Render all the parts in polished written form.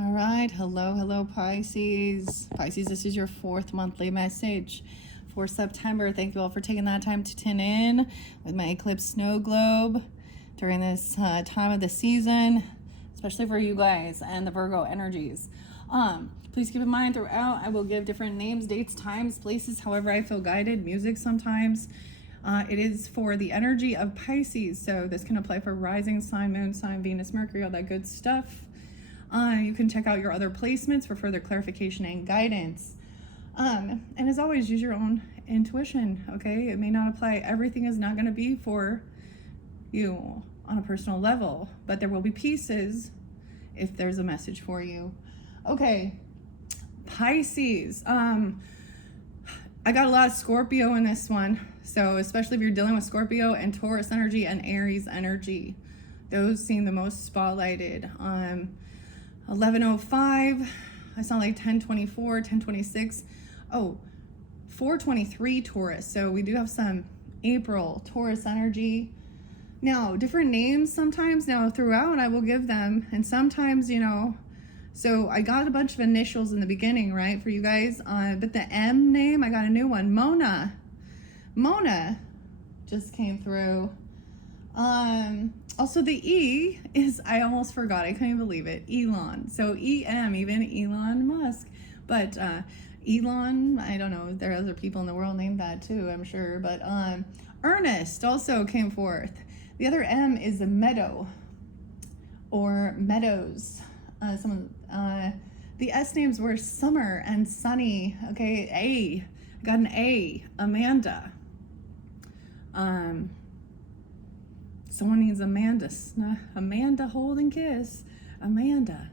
All right, hello, Pisces. Pisces, this is your fourth monthly message for September. Thank you all for taking that time to tune in with my eclipse snow globe during this time of the season, especially for you guys and the Virgo energies. Please keep in mind throughout, I will give different names, dates, times, places, however I feel guided, music sometimes. It is for the energy of Pisces, so this can apply for rising sign, moon sign, Venus, Mercury, all that good stuff. You can check out your other placements for further clarification and guidance. And as always, use your own intuition, okay? It may not apply. Everything is not going to be for you on a personal level, but there will be pieces if there's a message for you. Okay, Pisces. I got a lot of Scorpio in this one, so especially if you're dealing with Scorpio and Taurus energy and Aries energy, those seem the most spotlighted. 11:05, I saw like 10:24, 10:26. Oh, 4:23 Taurus. So we do have some April Taurus energy. Now, different names sometimes. Now, throughout, I will give them. And sometimes, so I got a bunch of initials in the beginning, right, for you guys. But the M name, I got a new one. Mona just came through. Also the E is, I almost forgot, I couldn't believe it, Elon. So E-M, even Elon Musk. But Elon, I don't know, there are other people in the world named that too, I'm sure. But Ernest also came forth. The other M is the Meadow or Meadows. The S names were Summer and Sunny. Okay, I got an A, Amanda. Someone needs Amanda hold and kiss. Amanda.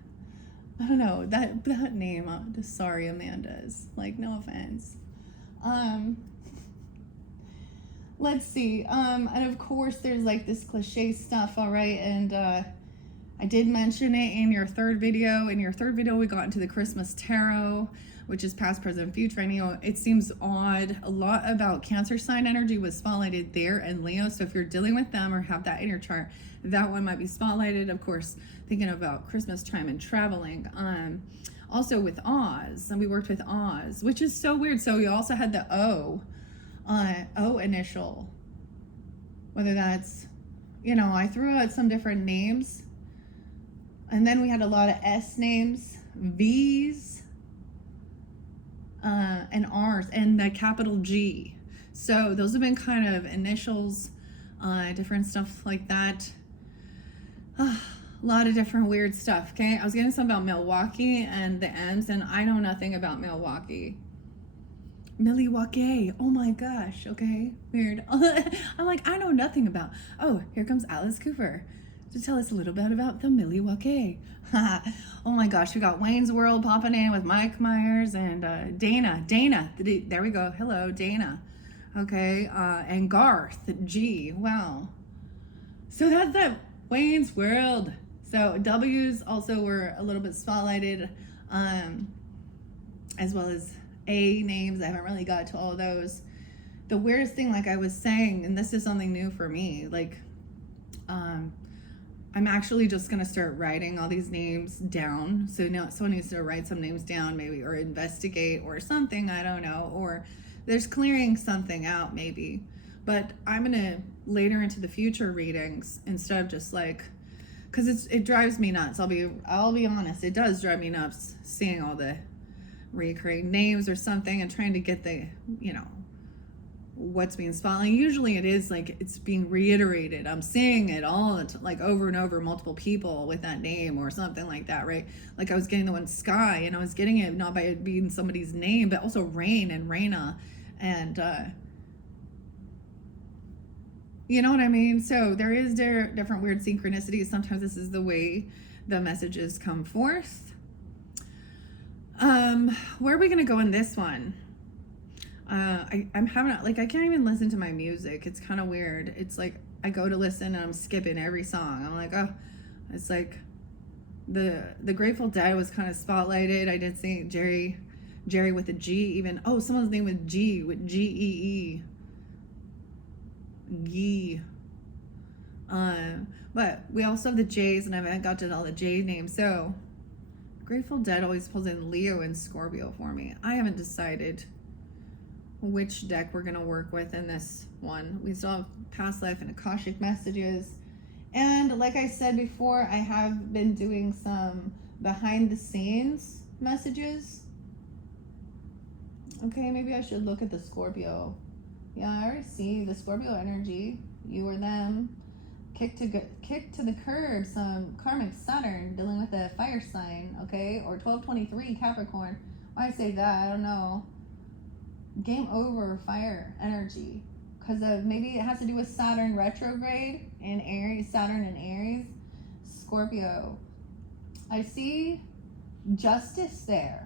I don't know, that name, just sorry, Amanda's. Like, no offense. Let's see. And of course, there's like this cliche stuff, all right? And I did mention it in your third video. In your third video, we got into the Christmas tarot, which is past, present, future. And it seems odd. A lot about Cancer sign energy was spotlighted there and Leo. So if you're dealing with them or have that in your chart, that one might be spotlighted. Of course, thinking about Christmas time and traveling. Also with Oz, and we worked with Oz, which is so weird. So you also had the O initial. Whether that's, I threw out some different names. And then we had a lot of S names, V's, and R's, and the capital G. So those have been kind of initials, different stuff like that. A lot of different weird stuff, okay? I was getting something about Milwaukee and the M's, and I know nothing about Milwaukee. Milwaukee, oh my gosh, okay, weird. I'm like, I know nothing about, oh, here comes Alice Cooper to tell us a little bit about the Milwaukee. Oh my gosh, we got Wayne's World popping in with Mike Myers and Dana, there we go, hello, Dana. Okay, and Garth, G, wow. So that's that Wayne's World. So W's also were a little bit spotlighted, as well as A names. I haven't really got to all of those. The weirdest thing, like I was saying, and this is something new for me, like, I'm actually just going to start writing all these names down. So now someone needs to write some names down maybe, or investigate or something, I don't know, or there's clearing something out maybe. But I'm going to later into the future readings, instead of just like, because it drives me nuts. I'll be honest, it does drive me nuts seeing all the recurring names or something and trying to get the, what's being spotlighted. Usually it is like it's being reiterated. I'm seeing it all like over and over, multiple people with that name or something like that, right? Like I was getting the one Sky, and I was getting it not by it being somebody's name, but also Rain and Raina, and you know what I mean? So there is different weird synchronicities. Sometimes this is the way the messages come forth. Where are we gonna go in this one? I'm having, like, I can't even listen to my music. It's kind of weird. It's like I go to listen and I'm skipping every song. I'm like, oh, it's like the Grateful Dead was kind of spotlighted. I did see Jerry with a G even. Oh, someone's name with G, with G-E-E. Gee. But we also have the J's, and I haven't got to all the J names. So Grateful Dead always pulls in Leo and Scorpio for me. I haven't decided which deck we're going to work with in this one. We still have past life and Akashic messages. And like I said before, I have been doing some behind the scenes messages. Okay, maybe I should look at the Scorpio. Yeah, I already see the Scorpio energy. You or them. Kick to the curb, some karmic Saturn dealing with a fire sign, okay? Or 1223 Capricorn. Why I say that, I don't know. Game over fire energy. Because maybe it has to do with Saturn retrograde in Aries, Saturn in Aries. Scorpio. I see justice there.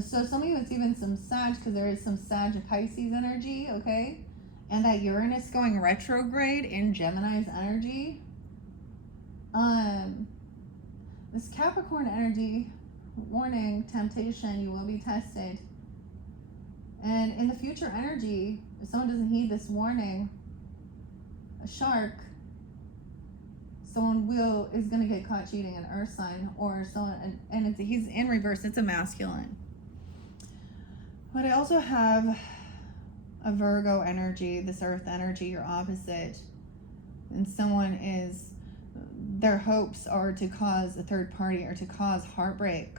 So some of you, it's even some Sag, because there is some Sag Pisces energy, okay? And that Uranus going retrograde in Gemini's energy. This Capricorn energy, warning, temptation, you will be tested. And in the future energy, if someone doesn't heed this warning, a shark, someone is going to get caught cheating, an earth sign, or someone, and he's in reverse, it's a masculine. But I also have a Virgo energy, this earth energy, your opposite. And someone their hopes are to cause a third party or to cause heartbreak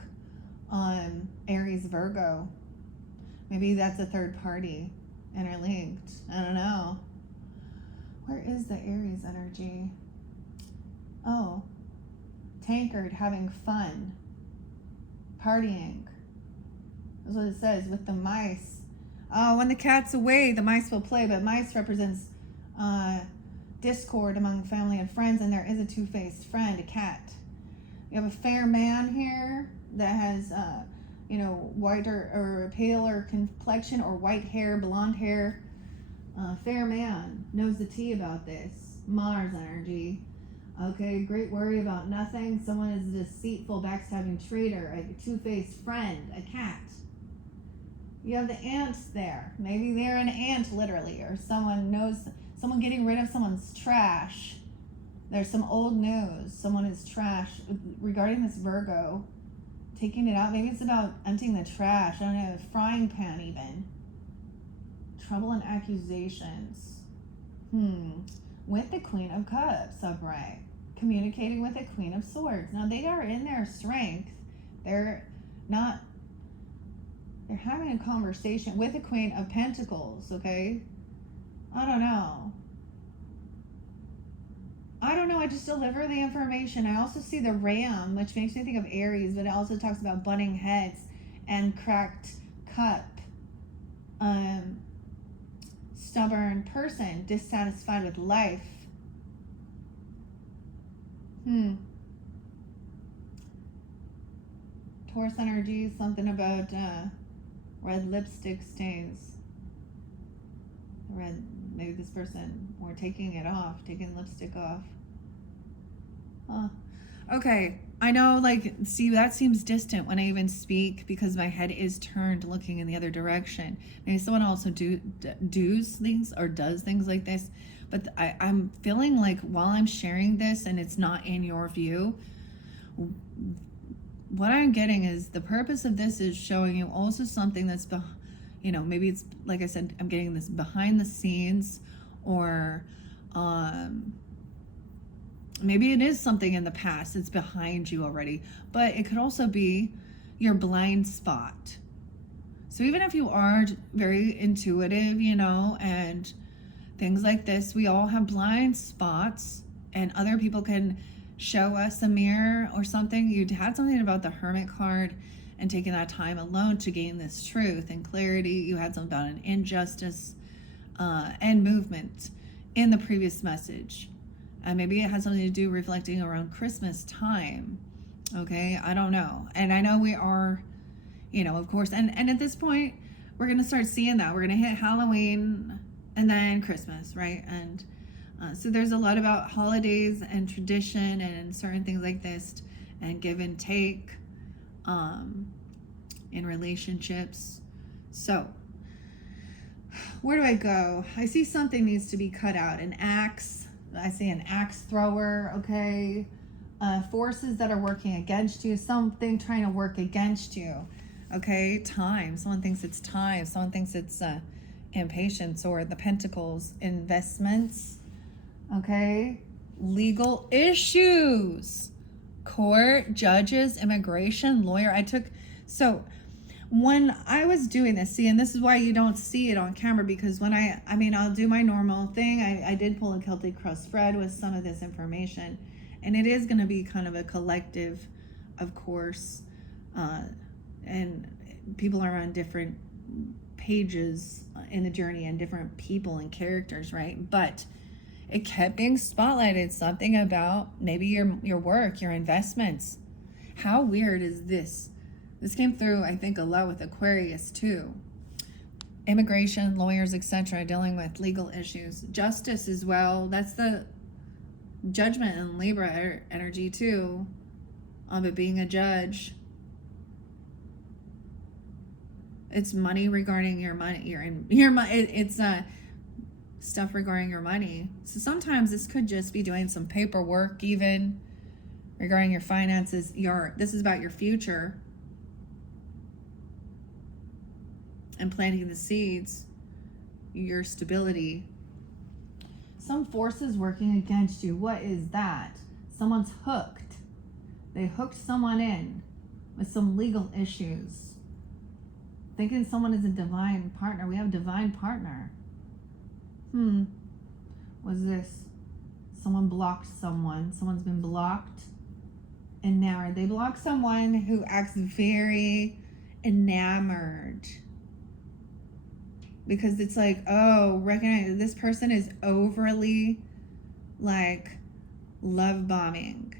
on Aries Virgo. Maybe that's a third party interlinked. I don't know. Where is the Aries energy? Oh, tankard, having fun, partying. That's what it says with the mice. Oh, when the cat's away, the mice will play, but mice represents discord among family and friends, and there is a two-faced friend, a cat. You have a fair man here that has, whiter or paler complexion or white hair, blonde hair. Fair man knows the tea about this. Mars energy. Okay, great worry about nothing. Someone is a deceitful, backstabbing traitor, a two-faced friend, a cat. You have the ants there. Maybe they're an ant, literally, or someone getting rid of someone's trash. There's some old news. Someone is trash regarding this Virgo. Taking it out. Maybe it's about emptying the trash. I don't know, frying pan even. Trouble and accusations. With the Queen of Cups upright. Communicating with the Queen of Swords. Now, they are in their strength. They're having a conversation with the Queen of Pentacles, okay? I don't know. I just deliver the information. I also see the ram, which makes me think of Aries, but it also talks about butting heads and cracked cup. Stubborn person, dissatisfied with life. Taurus energy, something about red lipstick stains. Maybe this person, or taking lipstick off. Okay, I know, see, that seems distant when I even speak because my head is turned looking in the other direction. Maybe someone also does things like this, but I'm feeling like while I'm sharing this and it's not in your view, what I'm getting is the purpose of this is showing you also something that's, maybe it's, like I said, I'm getting this behind the scenes, or maybe it is something in the past that's behind you already, but it could also be your blind spot. So even if you are very intuitive, and things like this, we all have blind spots, and other people can show us a mirror or something. You had something about the Hermit card and taking that time alone to gain this truth and clarity. You had something about an injustice and movement in the previous message. Maybe it has something to do reflecting around Christmas time. Okay, I don't know. And I know we are, of course, and at this point, we're going to start seeing that. We're going to hit Halloween and then Christmas, right? And so there's a lot about holidays and tradition and certain things like this, and give and take in relationships. So where do I go? I see something needs to be cut out. An axe. I see an axe thrower, okay? forces that are working against you, something trying to work against you. Okay, time. Someone thinks it's time. Someone thinks it's impatience, or the pentacles, investments. Okay, legal issues, court, judges, immigration, lawyer. So when I was doing this, see, and this is why you don't see it on camera, because when I'll do my normal thing. I did pull a Celtic Cross spread with some of this information, and it is going to be kind of a collective, of course, and people are on different pages in the journey and different people and characters, right? But it kept being spotlighted, something about maybe your work, your investments. How weird is this? This came through, I think, a lot with Aquarius too. Immigration, lawyers, etc., dealing with legal issues. Justice as well. That's the Judgment and Libra energy too, of it being a judge. It's money regarding your money. It's stuff regarding your money. So sometimes this could just be doing some paperwork, even regarding your finances. This is about your future and planting the seeds, your stability. Some forces working against you. What is that? Someone's hooked. They hooked someone in with some legal issues. Thinking someone is a divine partner. We have divine partner. Was this? Someone blocked someone. Someone's been blocked. And now they block someone who acts very enamored. Because it's like, oh, recognize this person is overly like love bombing.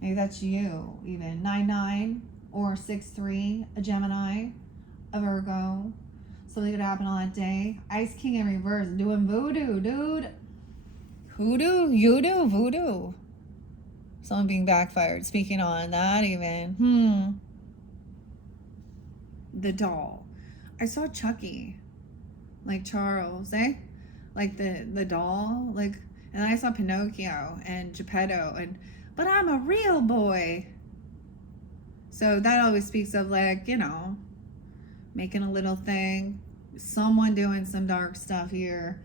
Maybe that's you, even 9-9 or 6-3, a Gemini, a Virgo. Something could happen on that day. Ice King in reverse, doing voodoo, dude. Hoodoo, you do voodoo. Someone being backfired. Speaking on that, even. The doll. I saw Chucky, like Charles, like the doll, like, and I saw Pinocchio and Geppetto, but I'm a real boy. So that always speaks of, like, making a little thing, someone doing some dark stuff here.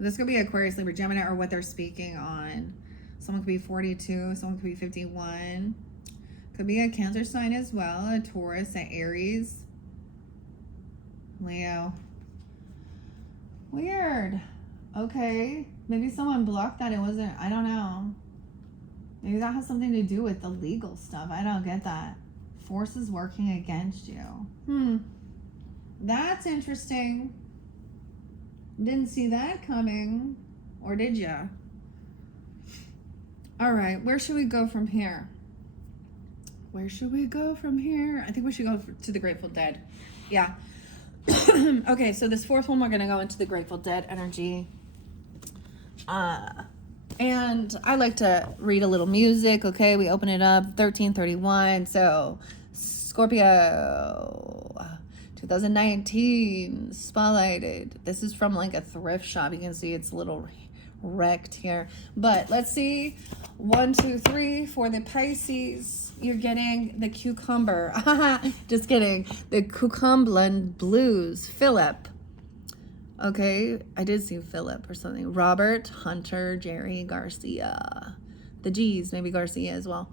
This could be Aquarius, Libra, Gemini, or what they're speaking on. Someone could be 42, someone could be 51. Could be a Cancer sign as well, a Taurus, an Aries, Leo. Weird. Okay. Maybe someone blocked that. It wasn't, I don't know. Maybe that has something to do with the legal stuff. I don't get that. Forces working against you. That's interesting. Didn't see that coming. Or did ya? All right. Where should we go from here? Where should we go from here? I think we should go to the Grateful Dead. Yeah. Okay, so this fourth one, we're going to go into the Grateful Dead energy. And I like to read a little music. Okay, we open it up, 1331. So Scorpio, 2019, spotlighted. This is from like a thrift shop. You can see it's a little wrecked here. But let's see. 1, 2, 3 for the Pisces. You're getting the cucumber. Just kidding. The Cucumberland Blues. Philip. Okay, I did see Philip or something. Robert, Hunter, Jerry, Garcia. The G's, maybe Garcia as well.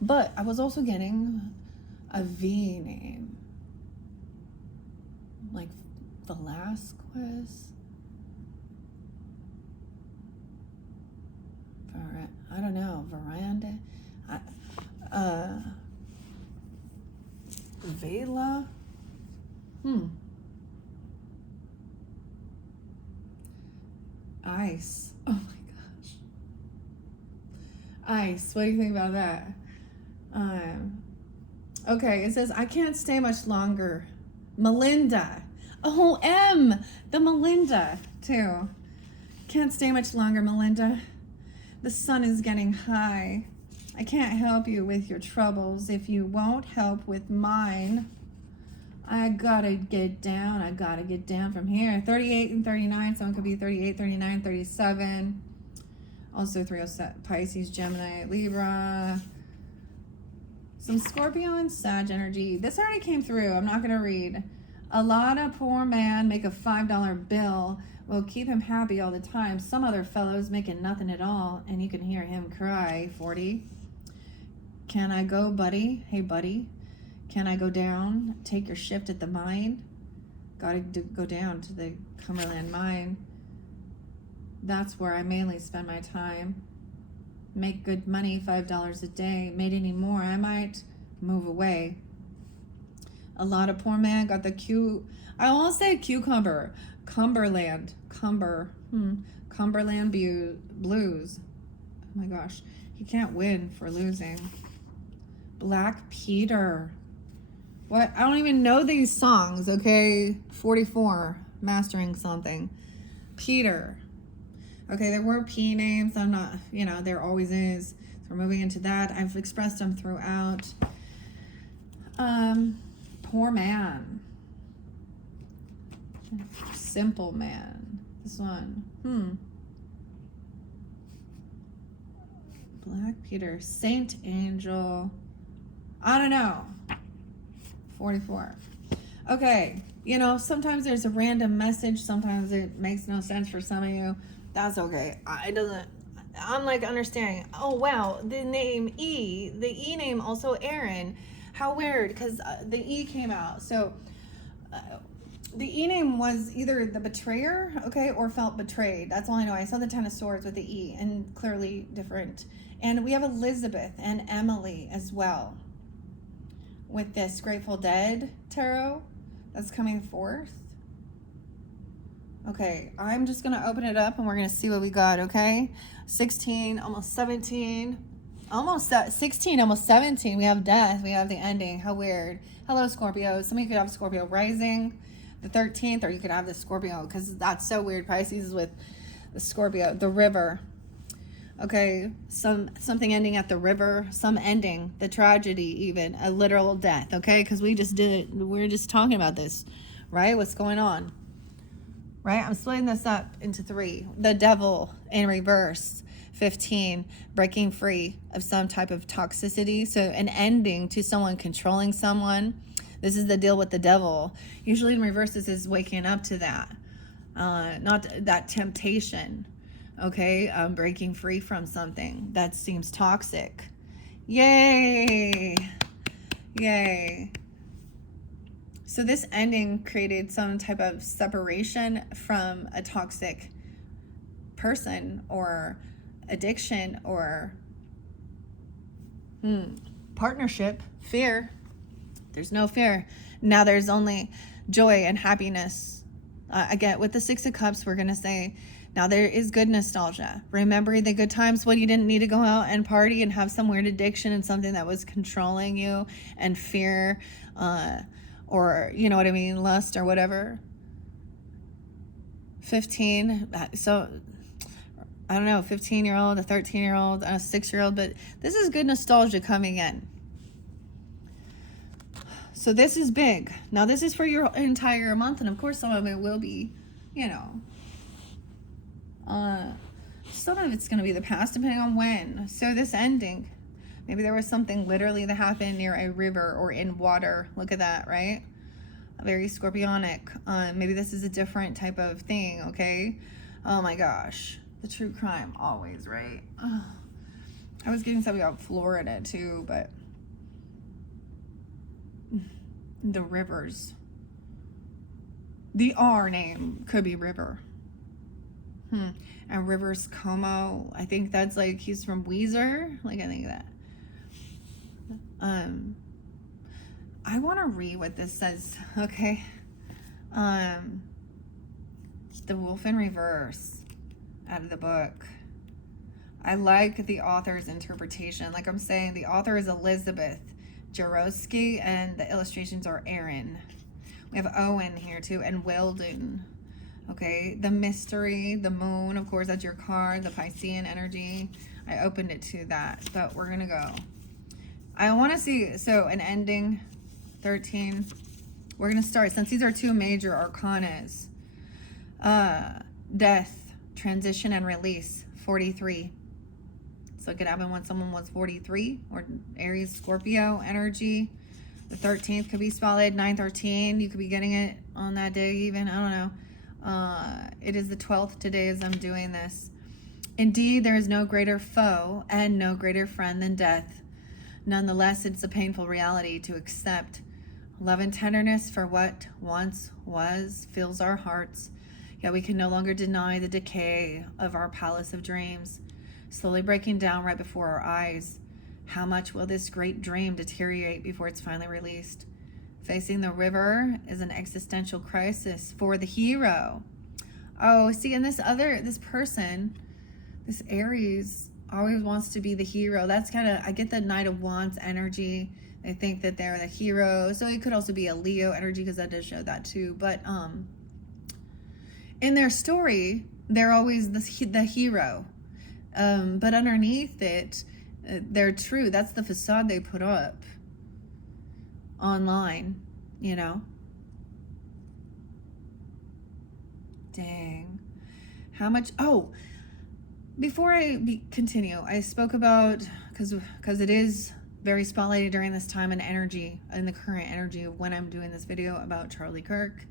But I was also getting a V name. Like Velasquez. I don't know. Veranda. Vela. Ice. Oh my gosh. Ice. What do you think about that? Okay, it says, I can't stay much longer. Melinda. Oh, M. The Melinda, too. Can't stay much longer, Melinda. The sun is getting high. I can't help you with your troubles if you won't help with mine. I gotta get down. I gotta get down from here. 38 and 39. Someone could be 38, 39, 37. Also 307, Pisces, Gemini, Libra. Some Scorpio and Sag energy. This already came through. I'm not going to read. A lot of poor man make a $5 bill will keep him happy all the time. Some other fellows making nothing at all, and you can hear him cry. 40. Can I go, buddy? Hey, buddy. Can I go down? Take your shift at the mine. Gotta go down to the Cumberland mine. That's where I mainly spend my time. Make good money, $5 a day. Made any more, I might move away. A lot of poor man got the I won't say cucumber. Cumberland. Cumberland blues. Oh my gosh. He can't win for losing. Black Peter. What? I don't even know these songs, okay? 44. Mastering something. Peter. Okay, there were P names. I'm not, there always is. So we're moving into that. I've expressed them throughout. Poor man. Simple man. This one. Black Peter. Saint Angel. I don't know. 44. Okay. Sometimes there's a random message. Sometimes it makes no sense for some of you. That's okay. I'm like understanding. Oh, wow. The name E. The E name also Aaron. How weird, because the E came out. So the E name was either the betrayer, okay, or felt betrayed. That's all I know. I saw the Ten of Swords with the E, and clearly different. And we have Elizabeth and Emily as well with this Grateful Dead tarot that's coming forth. Okay, I'm just going to open it up and we're going to see what we got, okay? 16, almost 17. Almost 16, almost 17. We have death. We have the ending. How weird. Hello, Scorpio. Some of you could have Scorpio rising the 13th, or you could have the Scorpio, because that's so weird. Pisces is with the Scorpio. The river. Okay, something ending at the river. Some ending. The tragedy, even. A literal death, okay? Because we just did it. We were just talking about this, right? What's going on? Right? I'm splitting this up into 3. The devil in reverse. 15, breaking free of some type of toxicity. So an ending to someone controlling someone. This is the deal with the devil. Usually in reverse, this is waking up to that. Not that temptation. Okay? Breaking free from something that seems toxic. Yay! Yay. So this ending created some type of separation from a toxic person or addiction or partnership. Fear. There's no fear. Now there's only joy and happiness. Again, with the 6 of Cups, we're going to say, now there is good nostalgia. Remembering the good times when you didn't need to go out and party and have some weird addiction and something that was controlling you, and fear, or you know what I mean, lust or whatever. 15. So I don't know, 15-year-old, a 13-year-old, a 6-year-old, but this is good nostalgia coming in. So this is big. Now this is for your entire month, and of course some of it will be, some of it's going to be the past, depending on when. So this ending, maybe there was something literally that happened near a river or in water. Look at that, right? Very scorpionic. Maybe this is a different type of thing, okay? Oh my gosh. The true crime, always, right? Ugh. I was getting something about Florida too, but the rivers. The R name could be River. And Rivers Como. I think that's like he's from Weezer. Like I think that. I want to read what this says. Okay. The Wolf in Reverse. Out of the book. I like the author's interpretation. Like I'm saying, the author is Elizabeth Jarosky and the illustrations are Aaron. We have Owen here too, and Weldon. Okay, the mystery, the moon, of course, that's your card, the Piscean energy. I opened it to that, but we're gonna go. I want to see, so an ending, 13. We're gonna start, since these are 2 major arcanas. Death, transition and release, 43. So it could happen when someone was 43, or Aries, Scorpio energy. The 13th could be spotlighted. 9/13, you could be getting it on that day even. I don't know. It is the 12th today as I'm doing this. Indeed, there is no greater foe and no greater friend than death. Nonetheless, it's a painful reality to accept. Love and tenderness for what once was fills our hearts, yet we can no longer deny the decay of our palace of dreams, slowly breaking down right before our eyes. How much will this great dream deteriorate before it's finally released? Facing the river is an existential crisis for the hero. Oh, see, and this person, this Aries, always wants to be the hero. That's kind of, I get the Knight of Wands energy. They think that they're the hero. So it could also be a Leo energy, because that does show that too. But in their story, they're always the hero. But underneath it, they're true. That's the facade they put up online, you know. Dang. How much? Oh, before I continue, I spoke about, because it is very spotlighted during this time and energy, in the current energy of when I'm doing this video, about Charlie Kirk,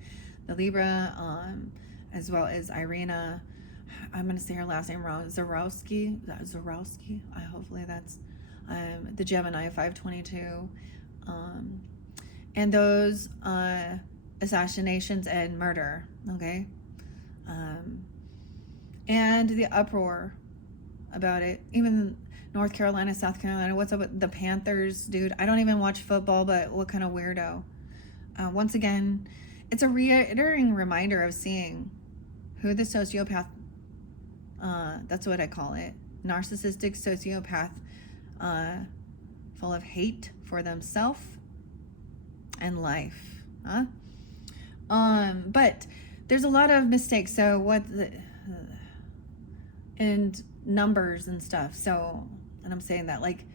the Libra, as well as Irina. I'm going to say her last name wrong. Zarowski. Hopefully that's the Gemini 522. And those assassinations and murder. Okay. And the uproar about it. Even North Carolina, South Carolina. What's up with the Panthers, dude? I don't even watch football, but what kind of weirdo? Once again, it's a reiterating reminder of seeing who the sociopath, that's what I call it, narcissistic sociopath, full of hate for themselves and life. But there's a lot of mistakes. So and numbers and stuff. So, and I'm saying that, like,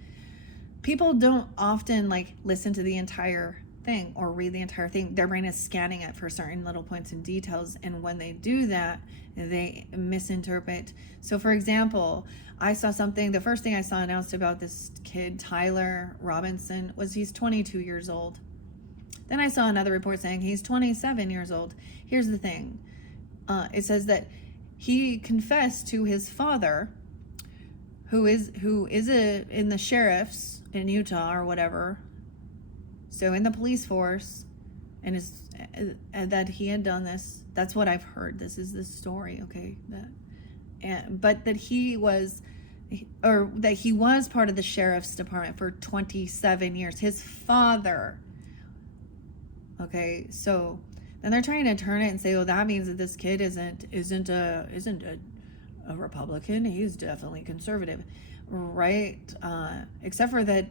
people don't often like listen to the entire thing or read the entire thing. Their brain is scanning it for certain little points and details, and when they do that, they misinterpret. So for example, I saw something, the first thing I saw announced about this kid, Tyler Robinson, was he's 22 years old. Then I saw another report saying he's 27 years old. Here's the thing. It says that he confessed to his father, who is in the sheriffs in Utah or whatever, so in the police force, and that he had done this. That's what I've heard. This is the story, okay? But that he was part of the sheriff's department for 27 years. His father. Okay, so then they're trying to turn it and say, "Oh, that means that this kid isn't a Republican. He's definitely conservative," right? Except for that,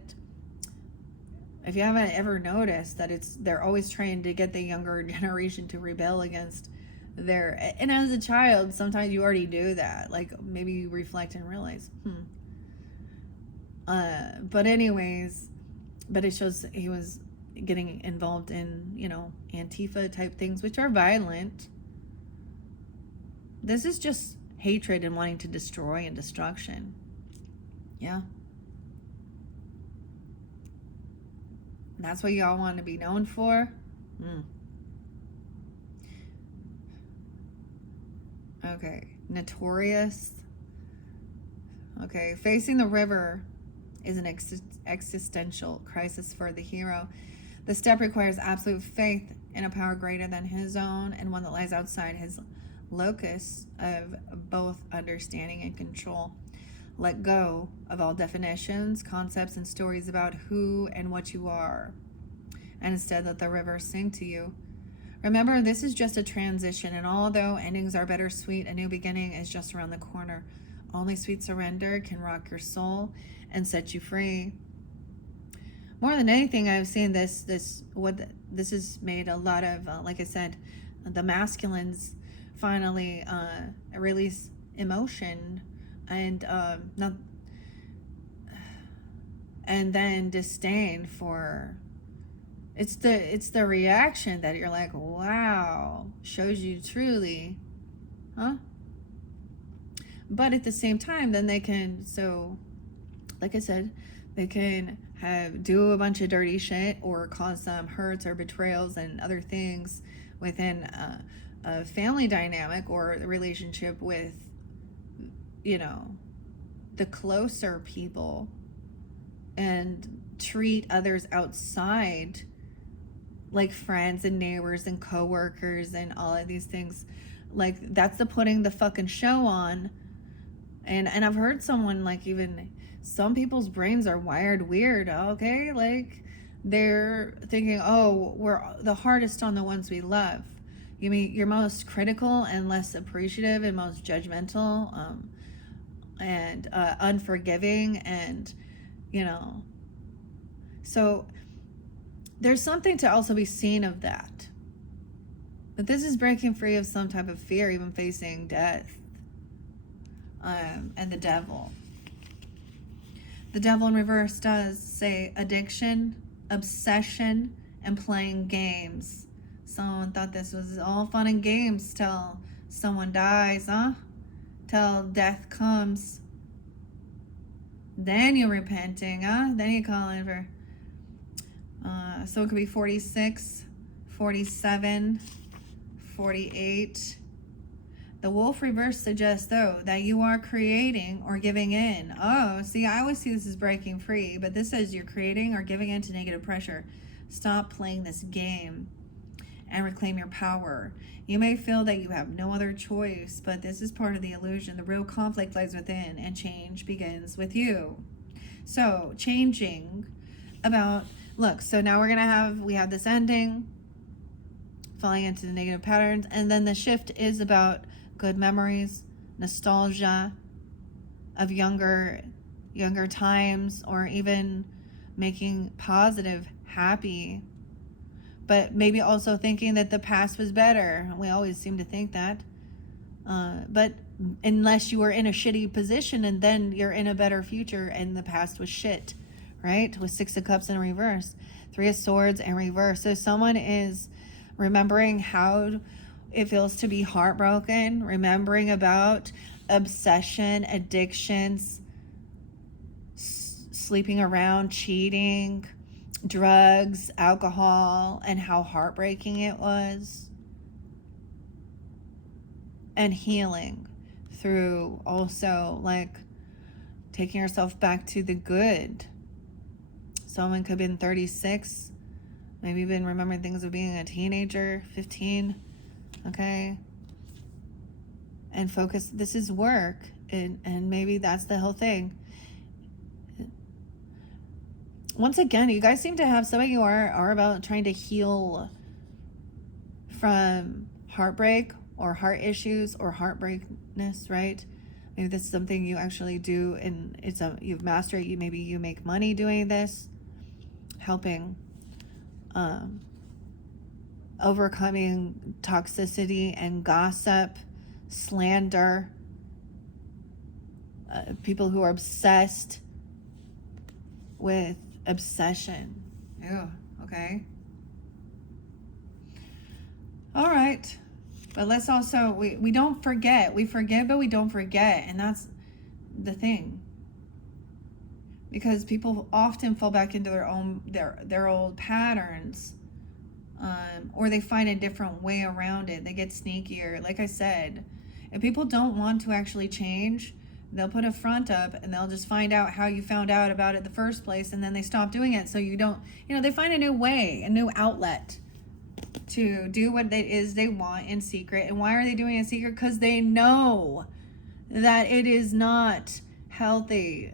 if you haven't ever noticed that they're always trying to get the younger generation to rebel against and as a child, sometimes you already do that. Like, maybe you reflect and realize, but anyways, but it shows he was getting involved in, Antifa type things, which are violent. This is just hatred and wanting to destroy and destruction. Yeah. That's what y'all want to be known for? Okay. Notorious. Okay. Facing the river is an existential crisis for the hero. The step requires absolute faith in a power greater than his own, and one that lies outside his locus of both understanding and control. Let go of all definitions, concepts, and stories about who and what you are, and instead let the river sing to you. Remember, this is just a transition, and although endings are bittersweet, a new beginning is just around the corner. Only sweet surrender can rock your soul and set you free. More than anything, I've seen this has made a lot of, like I said, the masculines finally release emotion and then disdain for. It's the reaction that you're like, wow, shows you truly, huh? But at the same time, then they can, so like I said, they can do a bunch of dirty shit or cause some hurts or betrayals and other things within a family dynamic or a relationship with, you know, the closer people, and treat others outside like friends and neighbors and coworkers and all of these things. Like, that's the putting the fucking show on. And I've heard someone, like, even some people's brains are wired weird, okay? Like, they're thinking, oh, we're the hardest on the ones we love. You mean you're most critical and less appreciative and most judgmental, and unforgiving, and, you know. So there's something to also be seen of that. But this is breaking free of some type of fear, even facing death. And the devil. The devil in reverse does say addiction, obsession, and playing games. Someone thought this was all fun and games till someone dies, huh? Till death comes. Then you're repenting, huh? Then you're calling for... so it could be 46, 47, 48. The wolf reverse suggests, though, that you are creating or giving in. Oh, see, I always see this as breaking free, but this says you're creating or giving in to negative pressure. Stop playing this game and reclaim your power. You may feel that you have no other choice, but this is part of the illusion. The real conflict lies within, and change begins with you. So, changing about... Look, so now we have this ending, falling into the negative patterns, and then the shift is about good memories, nostalgia of younger times, or even making positive, happy, but maybe also thinking that the past was better. We always seem to think that. But unless you were in a shitty position and then you're in a better future and the past was shit, right? With 6 of Cups in reverse, 3 of Swords in reverse. So someone is remembering how it feels to be heartbroken, remembering about obsession, addictions, sleeping around, cheating, drugs, alcohol, and how heartbreaking it was. And healing through also, like, taking yourself back to the good. Someone could have been 36, maybe been remembering things of being a teenager, 15, okay? And focus, this is work, and maybe that's the whole thing. Once again, you guys seem to have, some of you are about trying to heal from heartbreak or heart issues or heartbreakness, right? Maybe this is something you actually do, and you've mastered it. Maybe you make money doing this, helping overcoming toxicity and gossip, slander, people who are obsessed with obsession. Ew, okay. All right. But let's also, we don't forget. We forgive, but we don't forget. And that's the thing. Because people often fall back into their old patterns. Or they find a different way around it. They get sneakier. Like I said, if people don't want to actually change, they'll put a front up and they'll just find out how you found out about it the first place, and then they stop doing it. So you don't, they find a new way, a new outlet to do what it is they want in secret. And why are they doing it in secret? Because they know that it is not healthy.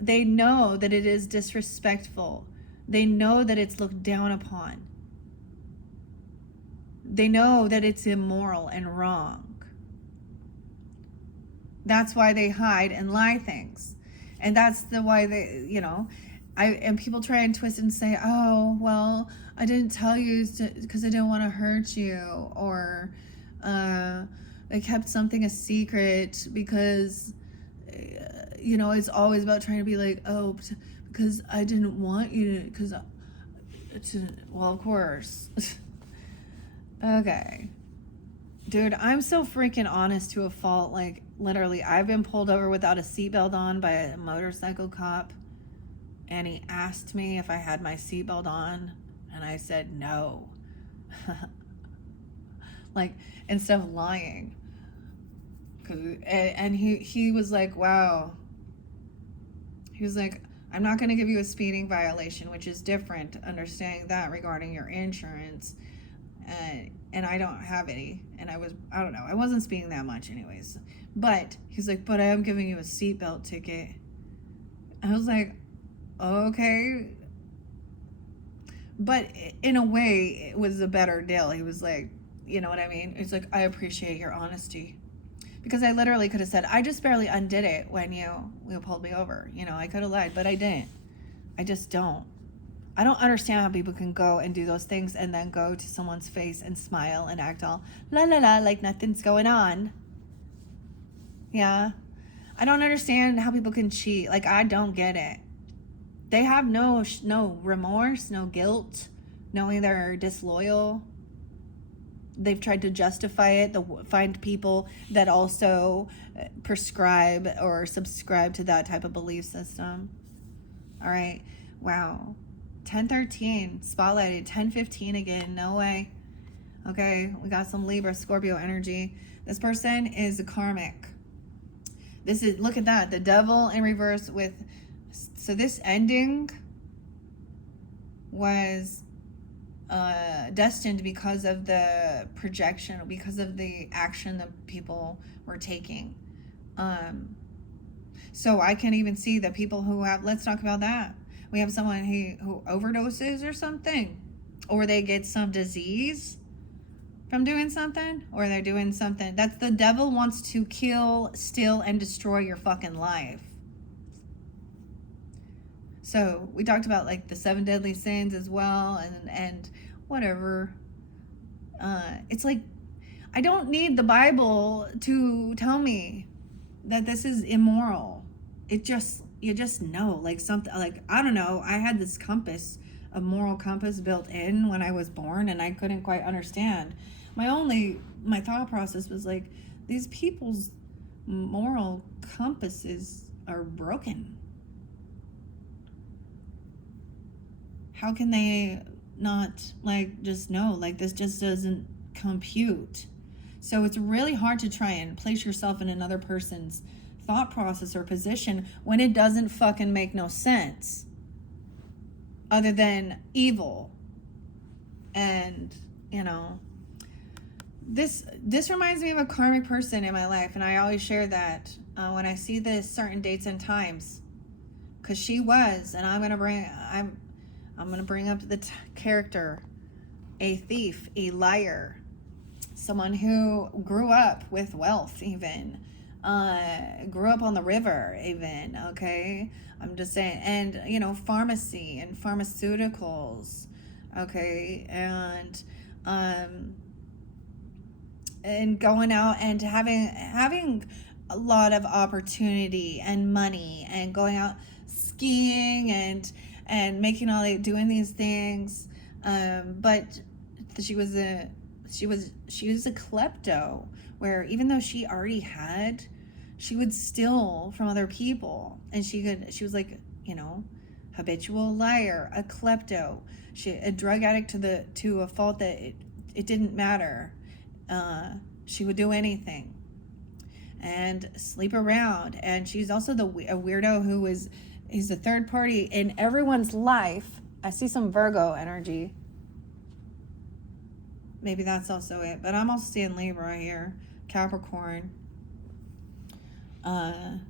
They know that it is disrespectful. They know that it's looked down upon. They know that it's immoral and wrong. That's why they hide and lie things. And that's why they, and people try and twist and say, oh, well, I didn't tell you because I didn't want to hurt you. Or I kept something a secret because, it's always about trying to be like, oh, because I didn't want you well, of course. Okay. Dude, I'm so freaking honest to a fault. Like, literally, I've been pulled over without a seatbelt on by a motorcycle cop, and he asked me if I had my seatbelt on, and I said no. Like, instead of lying. And he was like, wow. He was like, I'm not going to give you a speeding violation, which is different, understanding that regarding your insurance. And I don't have any. And I don't know, I wasn't speeding that much anyways. But he's like, but I am giving you a seatbelt ticket. I was like, okay. But in a way, it was a better deal. He was like, you know what I mean? It's like, I appreciate your honesty. Because I literally could have said, I just barely undid it when you pulled me over. You know, I could have lied, but I didn't. I just don't. I don't understand how people can go and do those things and then go to someone's face and smile and act all la la la like nothing's going on. Yeah. I don't understand how people can cheat. Like, I don't get it. They have no remorse, no guilt, knowing they're disloyal. They've tried to justify it, find people that also prescribe or subscribe to that type of belief system. All right. Wow. 1013 spotlighted. 1015 again. No way. Okay. We got some Libra, Scorpio energy. This person is a karmic. This is, look at that. The devil in reverse with, so this ending was destined because of the projection, because of the action that people were taking. So I can even see that people who have, let's talk about that. We have someone who overdoses or something, or they get some disease from doing something, or they're doing something. That's the devil wants to kill, steal, and destroy your fucking life. So we talked about like the 7 deadly sins as well, and whatever. It's like, I don't need the Bible to tell me that this is immoral. You just know, like something, like, I don't know. I had this compass, a moral compass built in when I was born, and I couldn't quite understand. My thought process was like, these people's moral compasses are broken. How can they not like just know, like, this just doesn't compute? So it's really hard to try and place yourself in another person's thought process or position when it doesn't fucking make no sense other than evil. And you know, this reminds me of a karmic person in my life, and I always share that when I see this certain dates and times, because she was, and I'm gonna bring up the character, a thief, a liar, someone who grew up with wealth, even grew up on the river, even. Okay, I'm just saying, and you know, pharmacy and pharmaceuticals, okay, and going out and having a lot of opportunity and money, and going out skiing and making doing these things, but she was a klepto, where even though she already had, she would steal from other people, and she was like, you know, habitual liar, a klepto, a drug addict to a fault that it didn't matter. She would do anything and sleep around, and she's also a weirdo who he's a third party in everyone's life. I see some Virgo energy. Maybe that's also it. But I'm also seeing Libra here. Capricorn. And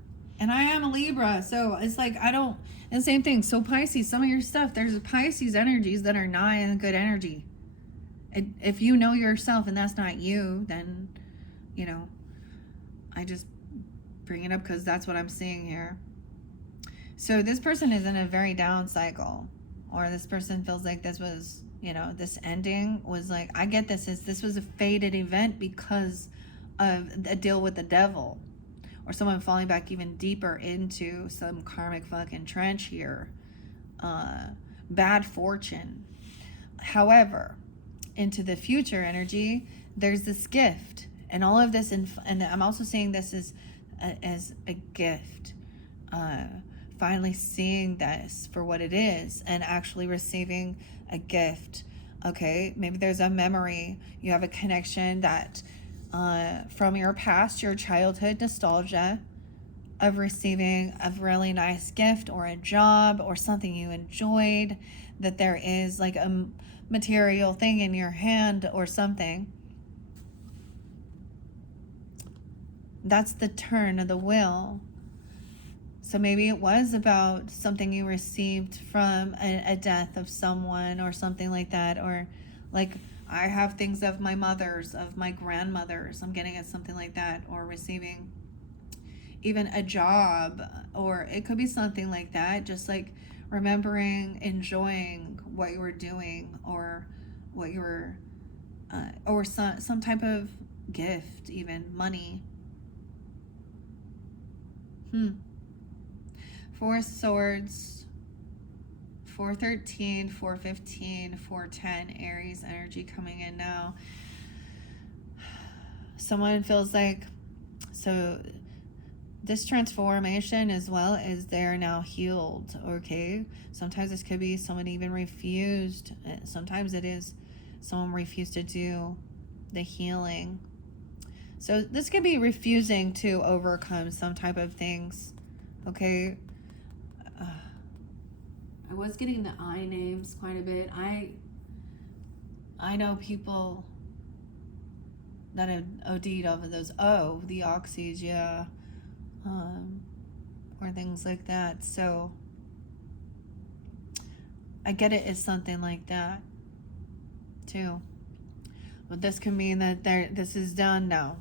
I am a Libra. So it's like, and same thing. So Pisces, some of your stuff, there's Pisces energies that are not in good energy. If you know yourself and that's not you, then, you know, I just bring it up because that's what I'm seeing here. So this person is in a very down cycle, or this person feels like this was, you know, this ending was like, I get this was a fated event because of a deal with the devil, or someone falling back even deeper into some karmic fucking trench here. Bad fortune. However, into the future energy, there's this gift, and all of this, and I'm also seeing this as a gift. Finally seeing this for what it is and actually receiving a gift. Okay, maybe there's a memory. You have a connection that from your past, your childhood nostalgia of receiving a really nice gift or a job or something you enjoyed, that there is like a material thing in your hand or something. That's the turn of the wheel. So maybe it was about something you received from a death of someone or something like that. Or like I have things of my mother's, of my grandmother's. I'm getting at something like that. Or receiving even a job. Or it could be something like that. Just like remembering, enjoying what you were doing. Or what you were, or some type of gift, even money. 4 Swords, 413, 415, 410, Aries energy coming in now. Someone feels like, so this transformation as well is they're now healed, okay? Sometimes this could be someone even refused. Sometimes it is someone refused to do the healing. So this could be refusing to overcome some type of things, okay? I was getting the I names quite a bit. I know people that have OD'd over those. Oh, the oxys, yeah. Or things like that. So I get it as something like that too. But this can mean that this is done now.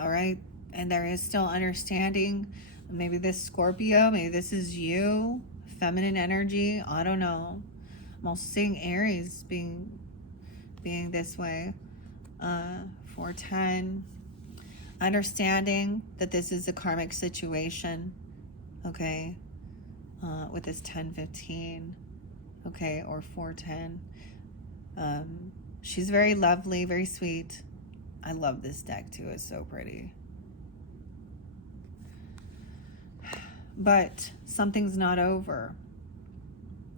All right? And there is still understanding. Maybe this Scorpio, maybe this is you. Feminine energy, I don't know. I'm also seeing Aries being this way. 410. Understanding that this is a karmic situation, okay, with this 1015, okay, or 410. She's very lovely, very sweet. I love this deck too, it's so pretty. But something's not over.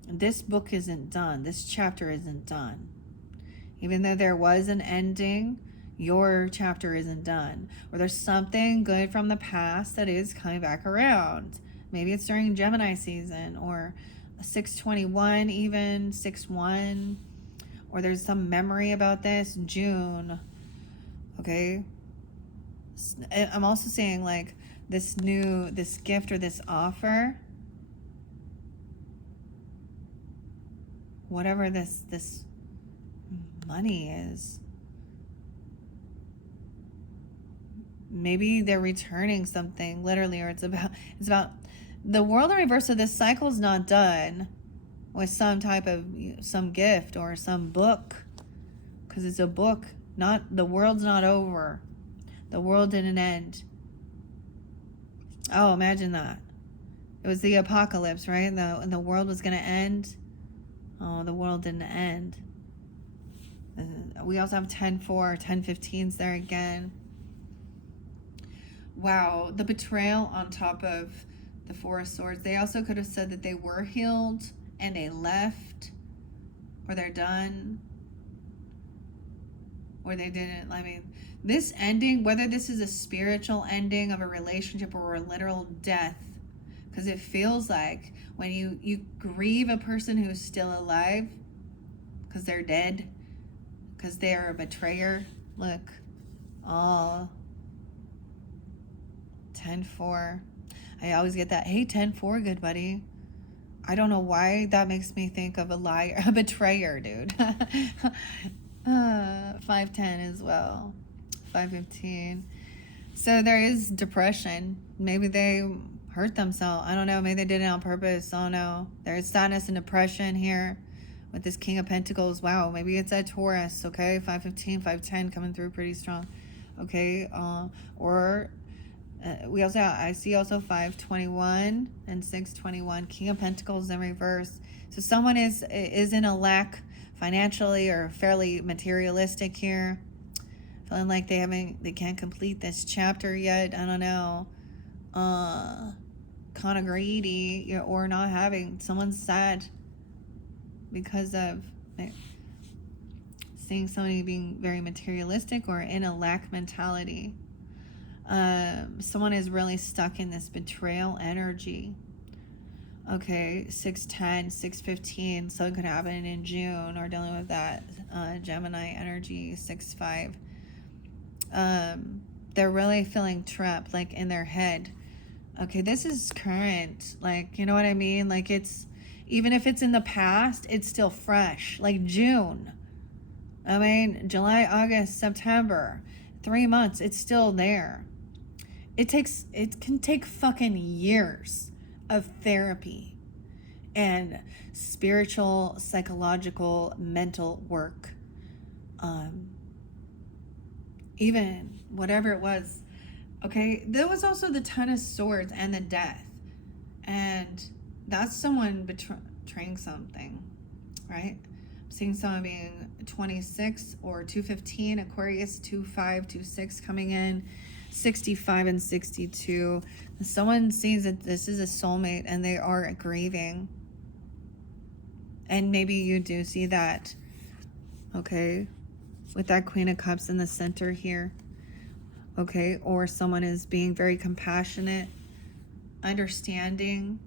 This book isn't done. This chapter isn't done. Even though there was an ending, your chapter isn't done. Or there's something good from the past that is coming back around. Maybe it's during Gemini season, or 621 even, 6-1. Or there's some memory about this, June. Okay? I'm also saying like, this gift or this offer, whatever this money is, maybe they're returning something literally, or it's about the world in reverse. So this cycle is not done with some type of some gift or some book, because it's a book. Not the world's not over. The world didn't end. Oh, imagine that. It was the apocalypse, right? And the world was going to end. Oh, the world didn't end. We also have 10-4, 10-15's there again. Wow, the betrayal on top of the 4 of Swords. They also could have said that they were healed and they left, or they're done, or they didn't. I mean, this ending, whether this is a spiritual ending of a relationship or a literal death, because it feels like when you grieve a person who's still alive because they're dead, because they're a betrayer. Look, all 10-4. I always get that, hey, 10-4, good buddy. I don't know why that makes me think of a liar, a betrayer, dude. 5-10 as well. 5-15. So there is depression. Maybe they hurt themselves. I don't know. Maybe they did it on purpose. I don't know. There's sadness and depression here with this King of Pentacles. Wow. Maybe it's a Taurus. Okay. 5-15, 5-10 coming through pretty strong. Okay. I see also 5-21 and 6-21. King of Pentacles in reverse. So someone is in a lack financially or fairly materialistic here. I feeling like they can't complete this chapter yet. I don't know. Kind of greedy, or not having. Someone's sad because of seeing somebody being very materialistic or in a lack mentality. Someone is really stuck in this betrayal energy. Okay, 6:10, 6:15, so it could happen in June, or dealing with that Gemini energy, 6:5. They're really feeling trapped, like in their head. Okay, this is current, like, you know what I mean? Like, it's, even if it's in the past, it's still fresh, like June. I mean, July, August, September, 3 months, it's still there. It can take fucking years of therapy and spiritual, psychological, mental work. Even whatever it was. Okay, there was also the Ten of Swords and the Death. And that's someone betraying something, right? I'm seeing someone being 26 or 215, Aquarius 25, 26 coming in, 65 and 62. Someone sees that this is a soulmate and they are grieving. And maybe you do see that, okay, with that Queen of Cups in the center here. Okay, or someone is being very compassionate, understanding.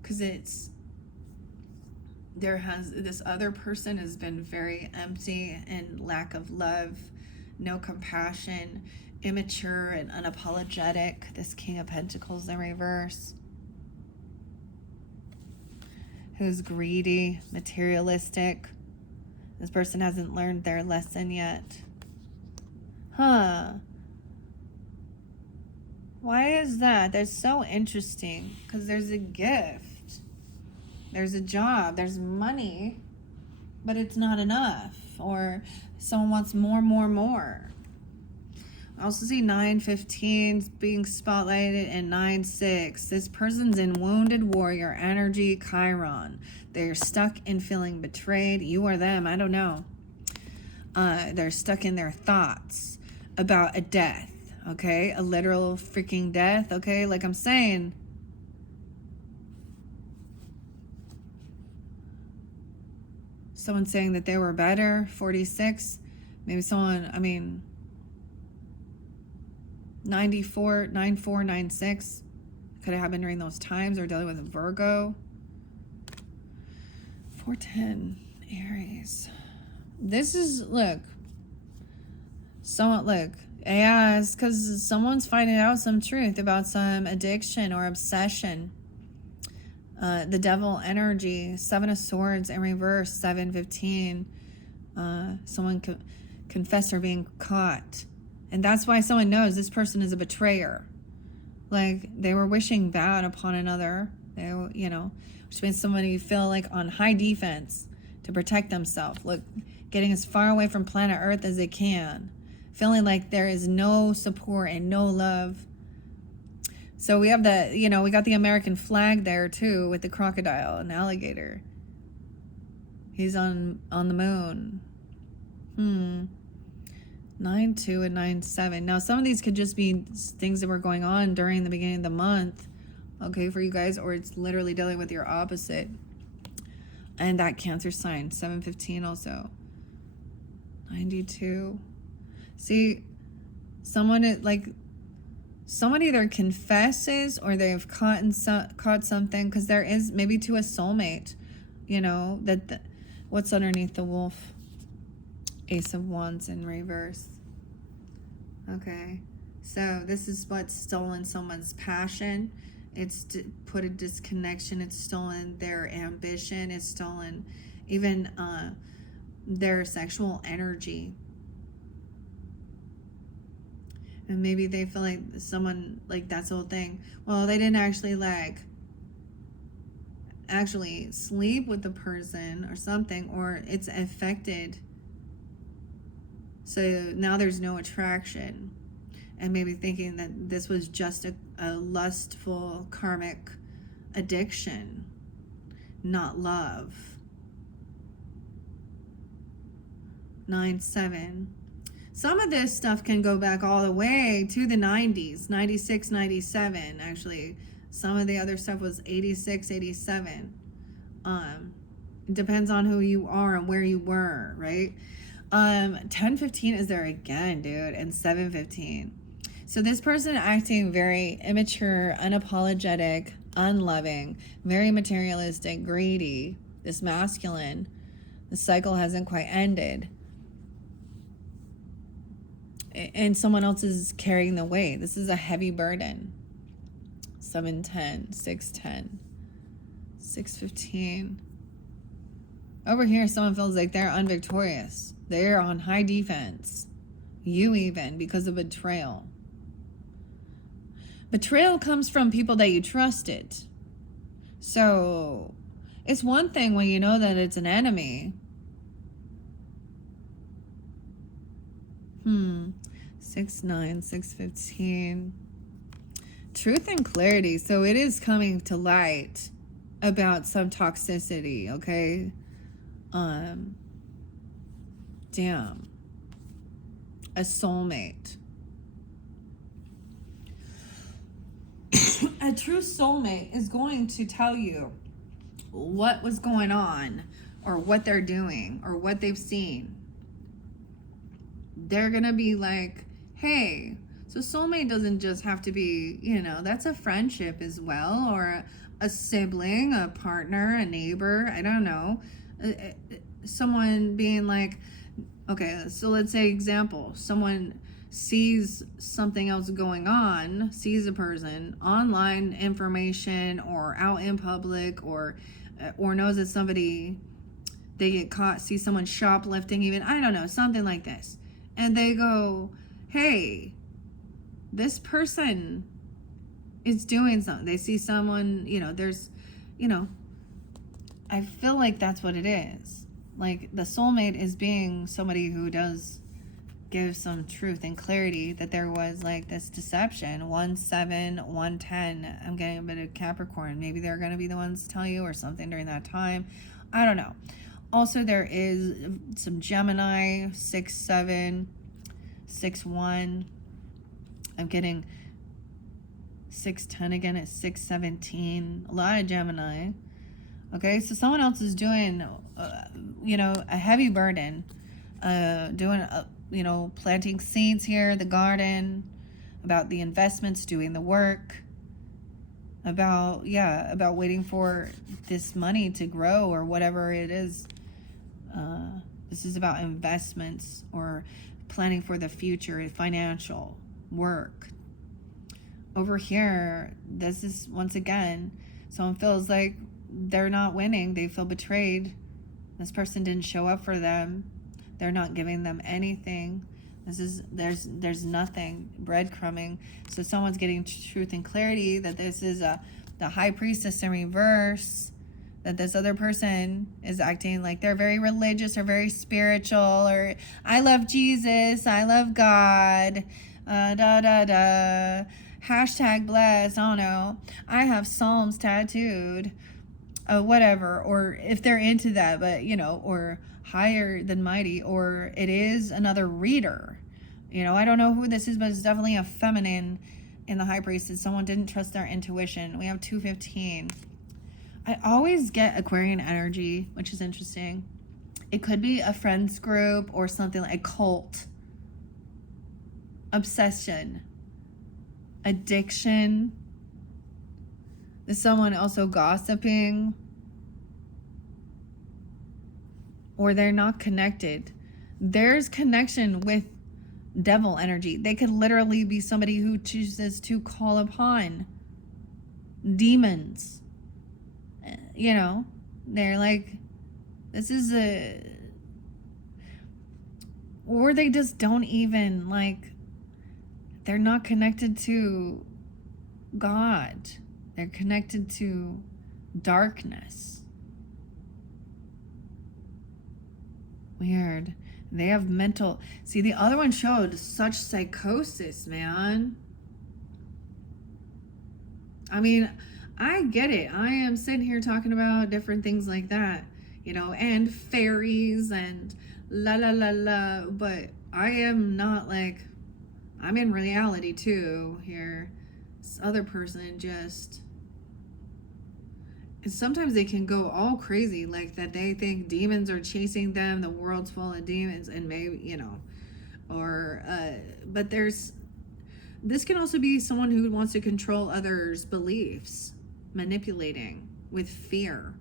Because this other person has been very empty and lack of love, no compassion, immature and unapologetic. This King of Pentacles in reverse. Who's greedy, materialistic. This person hasn't learned their lesson yet. Huh. Why is that? That's so interesting. Because there's a gift. There's a job. There's money. But it's not enough. Or someone wants more. I also see 9:15 being spotlighted and 9:6. This person's in wounded warrior energy, Chiron. They're stuck in feeling betrayed. You or them, I don't know. They're stuck in their thoughts about a death, okay? A literal freaking death, okay? Like I'm saying, someone saying that they were better, 46. Maybe someone, 94, 94, 96. Could have happened during those times, or dealing with a Virgo. 410, Aries. This is, look. Yeah, it's because someone's finding out some truth about some addiction or obsession. The Devil energy, 7 of Swords in reverse, 7:15. Someone confessed or being caught. And that's why someone knows this person is a betrayer. Like, they were wishing bad upon another. They, which means somebody feel like on high defense to protect themselves. Look, getting as far away from planet Earth as they can. Feeling like there is no support and no love. So we have we got the American flag there too, with the crocodile and alligator. He's on the moon. 9-2 and 9-7. Now, some of these could just be things that were going on during the beginning of the month, okay, for you guys, or it's literally dealing with your opposite. And that Cancer sign, 7:15 also. 92. See, someone either confesses or they've caught something, because there is maybe to a soulmate, what's underneath the wolf? Ace of Wands in reverse. Okay, so this is what's stolen someone's passion. It's put a disconnection. It's stolen their ambition. It's stolen even their sexual energy. And maybe they feel like someone, like, that's the whole thing. Well, they didn't actually sleep with the person or something, or it's affected. So now there's no attraction. And maybe thinking that this was just a lustful karmic addiction, not love. 9-7. Some of this stuff can go back all the way to the 90s, 96, 97. Actually, some of the other stuff was 86, 87. It depends on who you are and where you were, right? 10-15 is there again, dude, and 7-15. So this person acting very immature, unapologetic, unloving, very materialistic, greedy, this masculine, the cycle hasn't quite ended. And someone else is carrying the weight. This is a heavy burden. 7-10, 6-10, 6-15. Over here, someone feels like they're unvictorious. They're on high defense. You even, because of betrayal. Betrayal comes from people that you trusted. So it's one thing when you know that it's an enemy. 6-9, 6-15. Truth and clarity. So it is coming to light about some toxicity, okay? Damn. A soulmate. A true soulmate is going to tell you what was going on or what they're doing or what they've seen. They're going to be like, hey, so soulmate doesn't just have to be, that's a friendship as well, or a sibling, a partner, a neighbor, I don't know. Someone being like, okay, so let's say example, someone sees something else going on, sees a person, online information or out in public, or knows that somebody, they get caught, see someone shoplifting even, I don't know, something like this. And they go, hey, this person is doing something. They see someone, I feel like that's what it is. Like the soulmate is being somebody who does give some truth and clarity that there was like this deception. 1-7, 1-10. I'm getting a bit of Capricorn. Maybe they're going to be the ones to tell you or something during that time. I don't know. Also, there is some Gemini, 6-7, 6-1. I'm getting 6-10 again at 6-17. A lot of Gemini. Okay, so someone else is doing, a heavy burden, planting seeds here, the garden, about the investments, doing the work, about waiting for this money to grow or whatever it is. This is about investments or planning for the future, financial work. Over here, this is once again, someone feels like they're not winning. They feel betrayed. This person didn't show up for them. They're not giving them anything. There's nothing, breadcrumbing. So someone's getting truth and clarity that this is the high priestess in reverse, that this other person is acting like they're very religious or very spiritual, or I love Jesus, I love God, hashtag blessed, I don't know, I have Psalms tattooed, whatever, or if they're into that, but or higher than mighty, or it is another reader. I don't know who this is, but it's definitely a feminine in the high priestess. Someone didn't trust their intuition. We have 2-15. I always get Aquarian energy, which is interesting. It could be a friends group or something like a cult, obsession, addiction. Is someone also gossiping? Or they're not connected. There's connection with devil energy. They could literally be somebody who chooses to call upon demons. They're like, this is or they just don't even, they're not connected to God. They're connected to darkness. Weird. They have mental... See, the other one showed such psychosis, man. I mean, I get it. I am sitting here talking about different things like that. you know, and fairies and la la la la. But I am not like, I'm in reality too here. This other person just, and sometimes they can go all crazy, like that they think demons are chasing them, the world's full of demons, and maybe, you know, or, but this can also be someone who wants to control others' beliefs, manipulating with fear,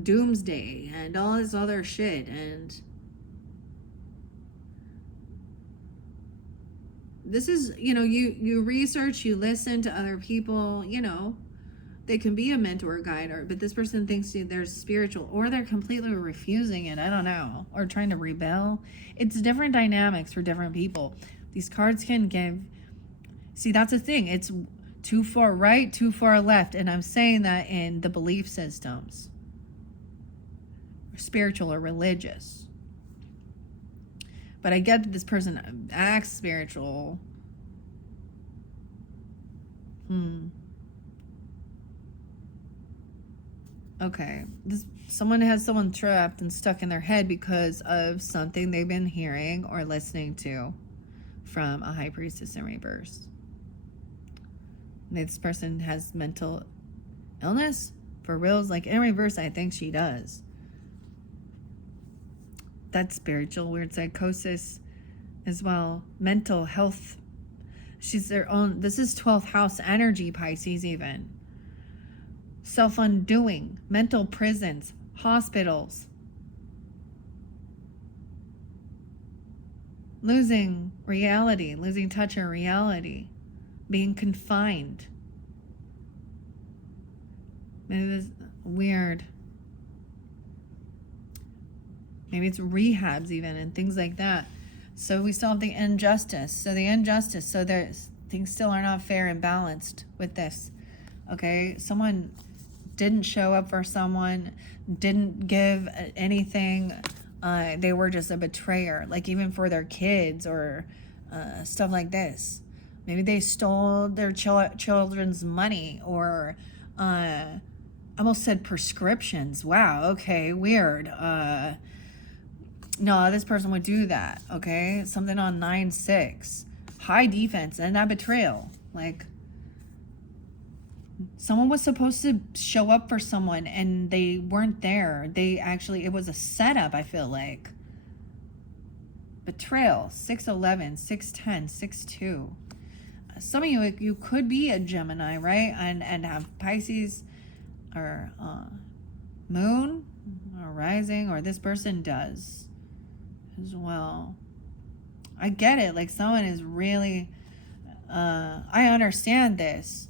doomsday, and all this other shit. And this is, you know, you research, you listen to other people, you know, they can be a mentor, guide, or but this person thinks they're spiritual, or they're completely refusing it. I don't know, or trying to rebel. It's different dynamics for different people. These cards can give. See, that's the thing. It's too far right, too far left, and I'm saying that in the belief systems, spiritual or religious. But I get that this person acts spiritual. Okay, someone has someone trapped and stuck in their head because of something they've been hearing or listening to from a high priestess in reverse. This person has mental illness for reals, like in reverse. I think she does. That's spiritual, weird psychosis as well. Mental health. She's their own. This is 12th house energy, Pisces, even. Self-undoing, mental prisons, hospitals, losing reality, losing touch of reality, being confined. Maybe this weird. Maybe it's rehabs even and things like that. So we still have the injustice. So there's things still are not fair and balanced with this. Okay, someone didn't show up for someone, didn't give anything. They were just a betrayer, like even for their kids or stuff like this. Maybe they stole their children's money, or I almost said prescriptions. Wow, okay, weird. No, this person would do that, okay? Something on 9-6. High defense and that betrayal. Like, someone was supposed to show up for someone and they weren't there. It was a setup, I feel like. Betrayal, 6-11, 6-10, 6-2. Some of you could be a Gemini, right? And have Pisces or moon or rising, or this person does as well. I get it. Like, someone is really, I understand this.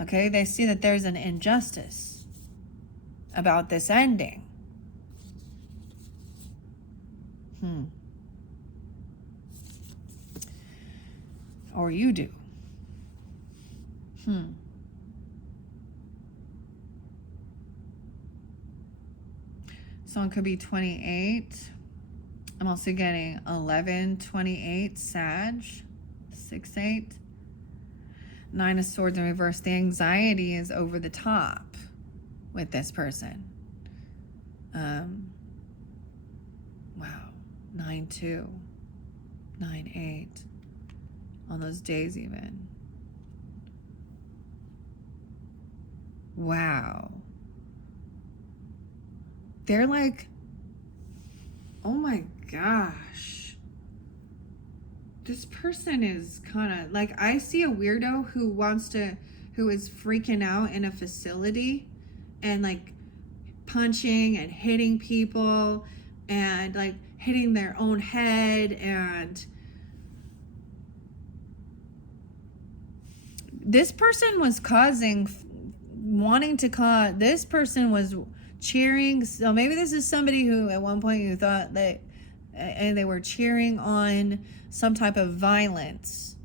Okay, they see that there's an injustice about this ending. Or you do. Someone could be 28. I'm also getting 11, 28, Sag, 6-8. 9 of Swords in reverse. The anxiety is over the top with this person. Wow. 9-2, 9-8. On those days even. Wow. They're like, oh my gosh. This person is kind of like, I see a weirdo who is freaking out in a facility and like punching and hitting people and like hitting their own head. And this person was this person was cheering. So maybe this is somebody who at one point you thought that, and they were cheering on some type of violence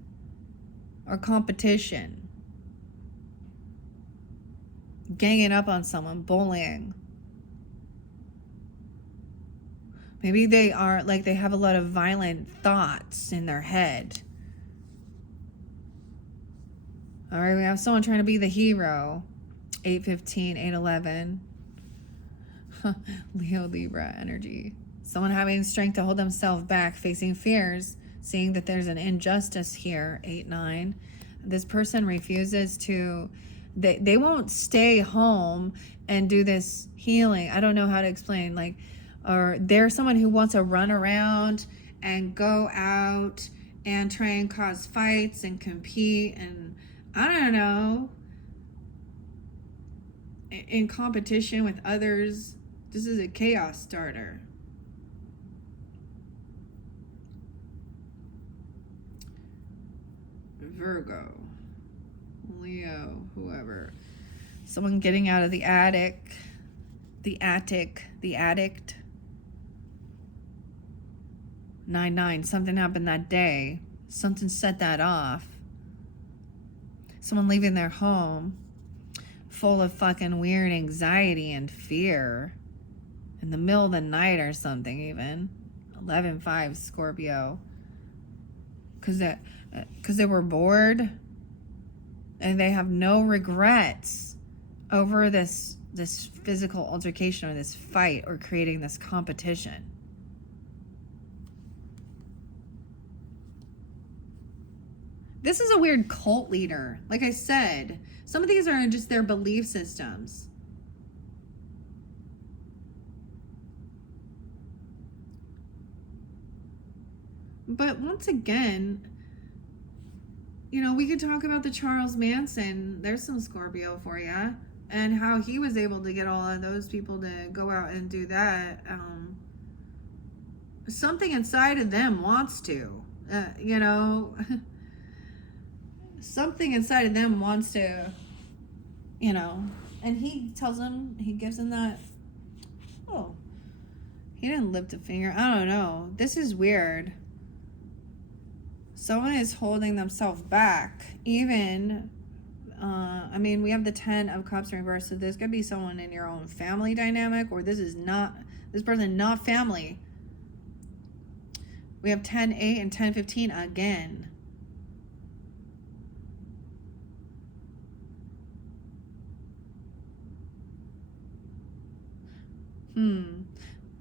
or competition, ganging up on someone, bullying. Maybe they are like, they have a lot of violent thoughts in their head. All right, we have someone trying to be the hero. 8-15, 8-11. Leo, Libra energy. Someone having strength to hold themselves back, facing fears, seeing that there's an injustice here, 8-9. This person refuses to, they won't stay home and do this healing. I don't know how to explain, like, or they're someone who wants to run around and go out and try and cause fights and compete and, I don't know, in competition with others. This is a chaos starter. Virgo, Leo, whoever. Someone getting out of the attic, the addict. 9-9, something happened that day. Something set that off. Someone leaving their home full of fucking weird anxiety and fear in the middle of the night or something even. 11-5 Scorpio. Because they were bored and they have no regrets over this physical altercation or this fight or creating this competition. This is a weird cult leader. Like I said, some of these are just their belief systems. But once again, you know, we could talk about the Charles Manson. There's some Scorpio for you. And how he was able to get all of those people to go out and do that. Something inside of them wants to, you know... Something inside of them wants to, you know, and he tells them, he gives them that, oh, he didn't lift a finger. I don't know. This is weird. Someone is holding themselves back. Even, I mean, we have the 10 of Cups reversed, so this could be someone in your own family dynamic, or this person not family. We have 10-8 and 10-15 again.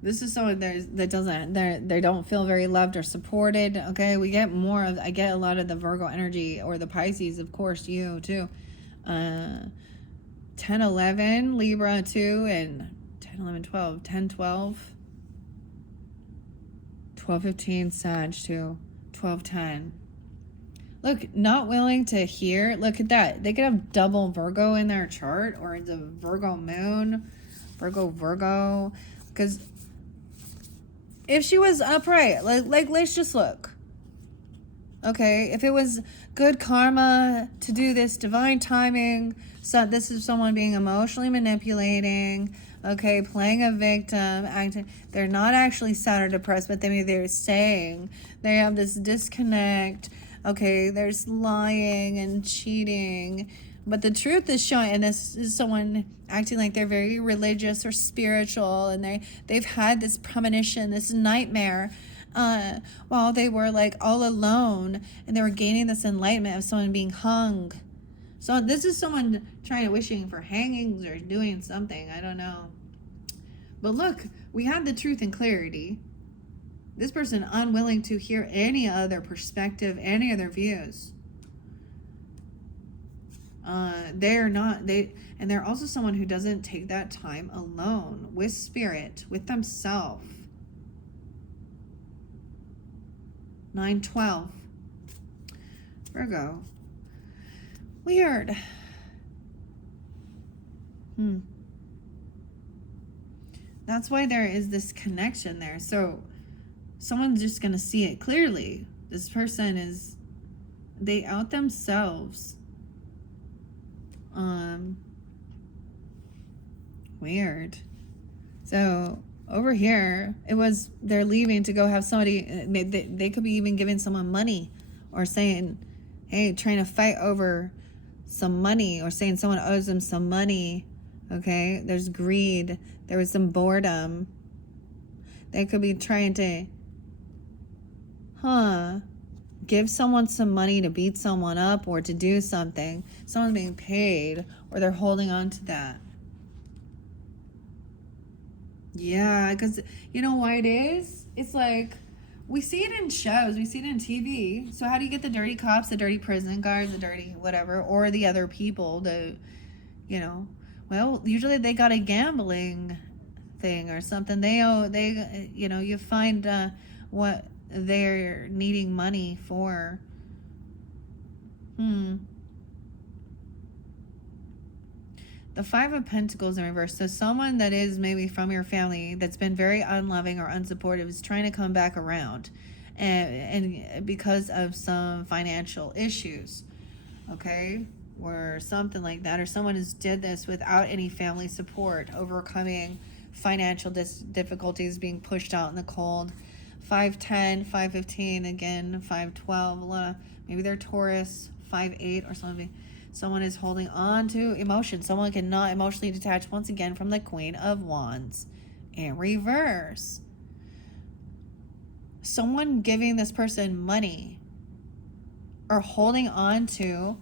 This is someone they don't feel very loved or supported. Okay, we get more of, I get a lot of the Virgo energy, or the Pisces, of course, you too. 10-11 Libra too, and 10-11-12, 10-12, 12-15 Sag too, 12-10. Look, not willing to hear. Look at that. They could have double Virgo in their chart, or the Virgo moon. Virgo, because if she was upright, like let's just look. Okay, if it was good karma to do this, divine timing, so this is someone being emotionally manipulating, okay, playing a victim, acting, they're not actually sad or depressed, but they're saying they have this disconnect, okay, there's lying and cheating. But the truth is showing, and this is someone acting like they're very religious or spiritual, and they've had this premonition, this nightmare, while they were like all alone, and they were gaining this enlightenment of someone being hung. So this is someone wishing for hangings or doing something, I don't know. But look, we have the truth and clarity. This person unwilling to hear any other perspective, any other views. They're also someone who doesn't take that time alone with spirit, with themselves. 9-12 Virgo. Weird. That's why there is this connection there. So someone's just gonna see it clearly. This person they out themselves. Weird. So over here, they're leaving to go have somebody, they could be even giving someone money, or saying, hey, trying to fight over some money, or saying someone owes them some money. Okay, there's greed, there was some boredom. They could be trying to give someone some money to beat someone up, or to do something. Someone's being paid, or they're holding on to that. Yeah, because you know why it is? It's like we see it in shows, we see it in TV. So how do you get the dirty cops, the dirty prison guards, the dirty whatever, or the other people to, you know? Well, usually they got a gambling thing or something. You find what they're needing money for. Hmm. The Five of Pentacles in reverse. So someone that is maybe from your family that's been very unloving or unsupportive is trying to come back around, and because of some financial issues, okay, or something like that, or someone has did this without any family support, overcoming financial difficulties, being pushed out in the cold. 510, 515, again, 512, a lot of, maybe they're Taurus, 5-8 or something. Someone is holding on to emotion. Someone cannot emotionally detach once again from the Queen of Wands in reverse. Someone giving this person money or holding on to,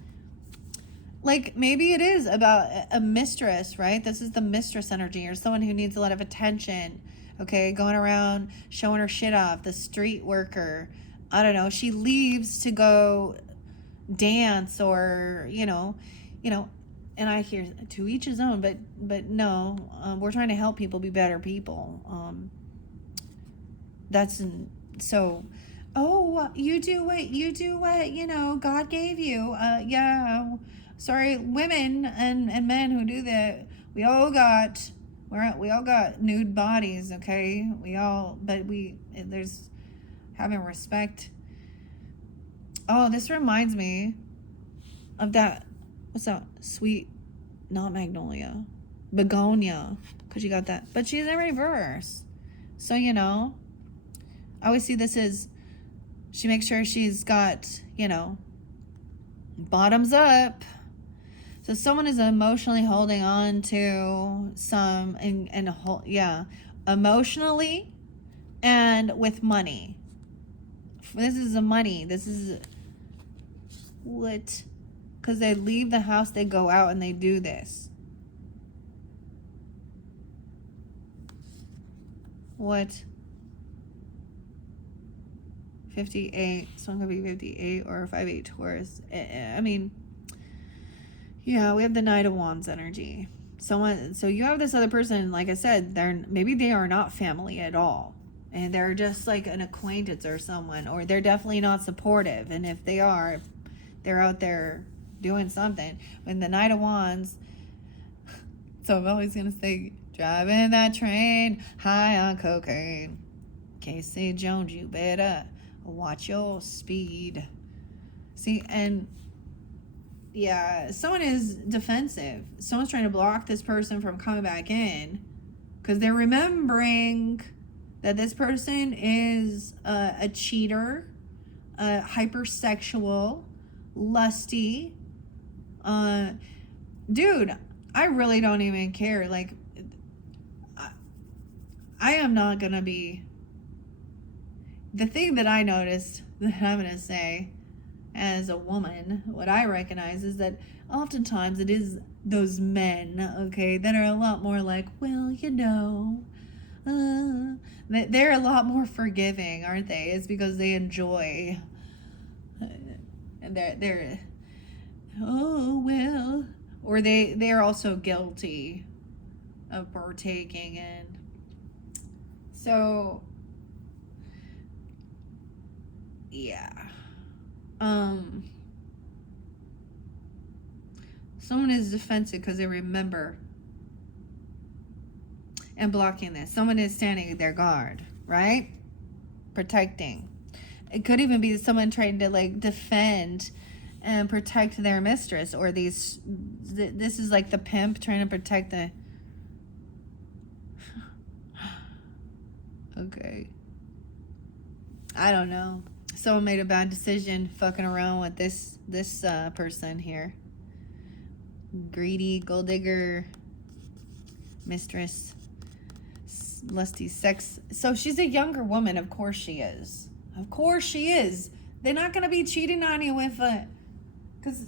like maybe it is about a mistress, right? This is the mistress energy, or someone who needs a lot of attention, okay? Going around showing her shit off, the street worker. I don't know. She leaves to go dance, or and I hear to each his own, but no, we're trying to help people be better people. So, oh, you do what God gave you. Yeah, sorry, women and men who do that, we all got nude bodies, okay? There's having respect. Oh, this reminds me of that. What's that? Sweet, not magnolia, begonia. Because you got that. But she's in reverse. So, I always see this as she makes sure she's got, bottoms up. So someone is emotionally holding on to some, emotionally and with money. This is the money. This is what, because they leave the house, they go out and they do this. What? 58. Someone could be 58 or 5-8 Taurus. I mean, yeah, we have the Knight of Wands energy. So you have this other person, like I said, maybe they are not family at all. And they're just like an acquaintance or someone, or they're definitely not supportive. And if they are, they're out there doing something. When the Knight of Wands, so I'm always going to say, driving that train high on cocaine. Casey Jones, you better watch your speed. See, and yeah, someone is defensive. Someone's trying to block this person from coming back in because they're remembering that this person is a cheater, hypersexual, lusty. Dude, I really don't even care. Like, I am not gonna be. The thing that I noticed that I'm gonna say as a woman, what I recognize is that oftentimes it is those men, okay, that are a lot more like, well, they're a lot more forgiving, aren't they? It's because they enjoy, and they're oh well, or they're also guilty of partaking in. So yeah. Someone is defensive because they remember and blocking this. Someone is standing their guard, right? Protecting. It could even be someone trying to like defend and protect their mistress, or this is like the pimp trying to protect the okay. I don't know. Someone made a bad decision fucking around with this person here. Greedy, gold digger, mistress, lusty sex. So she's a younger woman. Of course she is. Of course she is. They're not going to be cheating on you with because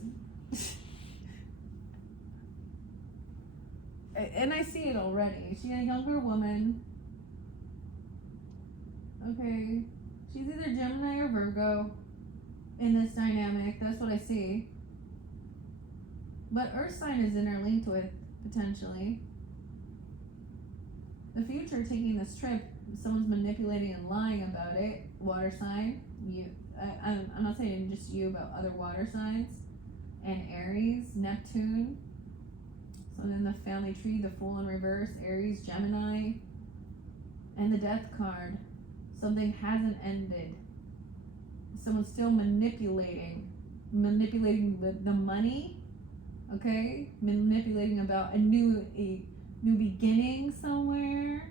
and I see it already. She's a younger woman. Okay. She's either Gemini or Virgo in this dynamic. That's what I see. But Earth sign is interlinked with, potentially. The future, taking this trip, someone's manipulating and lying about it. Water sign. I'm not saying just you, but other water signs. And Aries, Neptune. So then the family tree, the Fool in reverse, Aries, Gemini. And the Death card. Something hasn't ended. Someone's still manipulating the money, okay? Manipulating about a new beginning somewhere.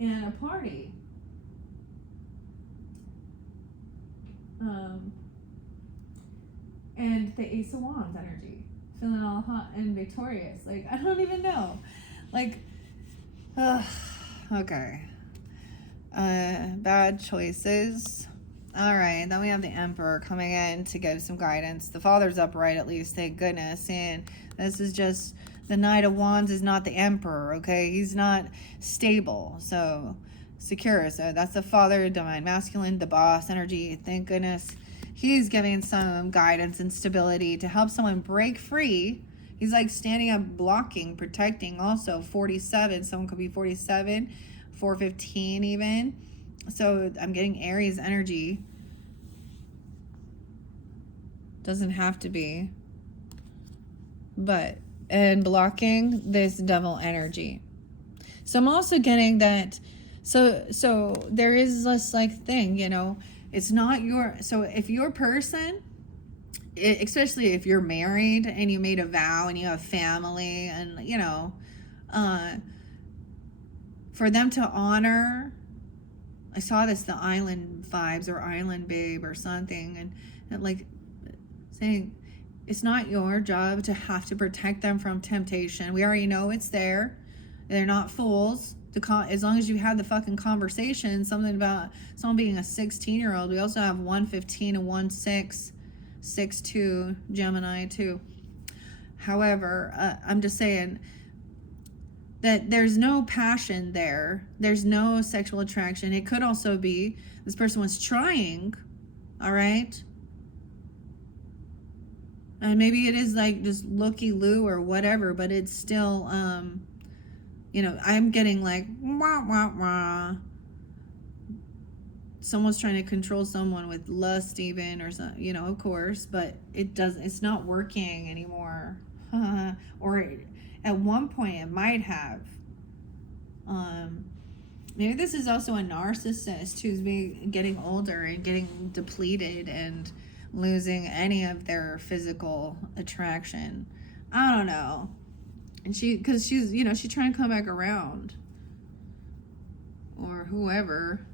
And a party. And the Ace of Wands energy. Feeling all hot and victorious. Like, I don't even know. Like, okay. Bad choices. All right, then we have the Emperor coming in to give some guidance. The Father's upright, at least, thank goodness. And this is just the Knight of Wands is not the Emperor, okay? He's not stable, so secure. So that's the Father, Divine Masculine, the Boss energy. Thank goodness he's giving some guidance and stability to help someone break free. He's like standing up, blocking, protecting. Also 47, someone could be 47, 415 even. So I'm getting Aries energy. Doesn't have to be. But, and blocking this Devil energy. So I'm also getting that, so there is this like thing, you know, it's not your, so if your person, especially if you're married and you made a vow and you have family and, you know, for them to honor, I saw this, the island vibes or island babe or something, and like saying it's not your job to have to protect them from temptation. We already know it's there. They're not fools. As long as you have the fucking conversation, something about someone being a 16-year-old. We also have 115 and 16, 6'2", Gemini too. However, I'm just saying that there's no passion there. There's no sexual attraction. It could also be this person was trying, all right? And maybe it is like just looky-loo or whatever, but it's still, you know, I'm getting like, wah, wah, wah. Someone's trying to control someone with lust even or something, you know, of course, but it's not working anymore. Or at one point it might have. Maybe this is also a narcissist who's getting older and getting depleted and losing any of their physical attraction. I don't know. And because she's, you know, she's trying to come back around. Or whoever.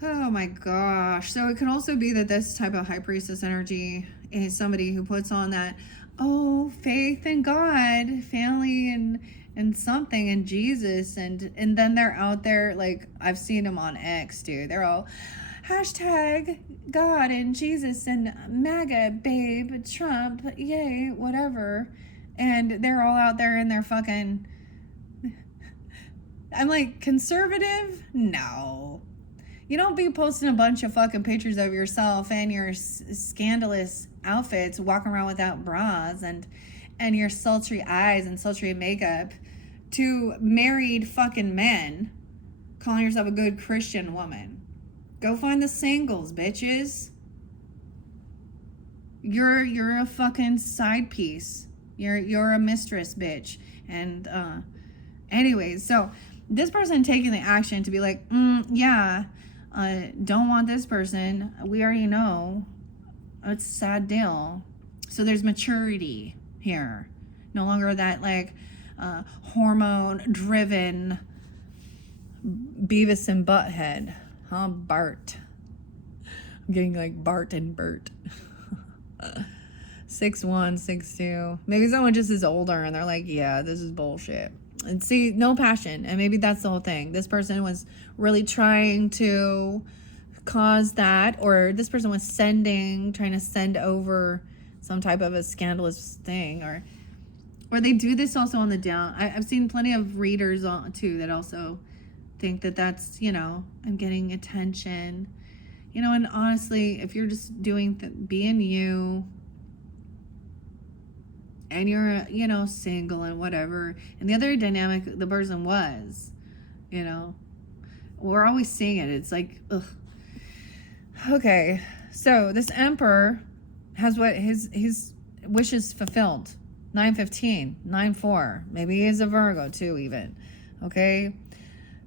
Oh my gosh. So it could also be that this type of high priestess energy is somebody who puts on that, oh, faith in God, family and something in Jesus. And then they're out there, like, I've seen them on X, dude. They're all, hashtag God and Jesus and MAGA, babe, Trump, yay, whatever. And they're all out there in their fucking, I'm like, conservative? No. You don't be posting a bunch of fucking pictures of yourself and your scandalous outfits, walking around without bras and your sultry eyes and sultry makeup to married fucking men calling yourself a good Christian woman. Go find the singles, bitches. You're a fucking side piece. You're a mistress, bitch. And anyways, so this person taking the action to be like, yeah, don't want this person. We already know. It's a sad deal. So there's maturity here. No longer that like hormone-driven Beavis and Butthead. Huh, Bart. I'm getting like Bart and Bert. 6'1", 6'2". Maybe someone just is older and they're like, yeah, this is bullshit. And see, no passion. And maybe that's the whole thing. This person was really trying to cause that, or this person was trying to send over some type of a scandalous thing, or Or they do this also on the down. I've seen plenty of readers too that also think that that's, I'm getting attention. And honestly, if you're just doing, being you, and you're, single and whatever, and the other dynamic the person was, we're always seeing it. It's like, ugh. Okay, so this Emperor has what his wishes fulfilled. 9/15, 9/4. Maybe he is a Virgo too, even. Okay,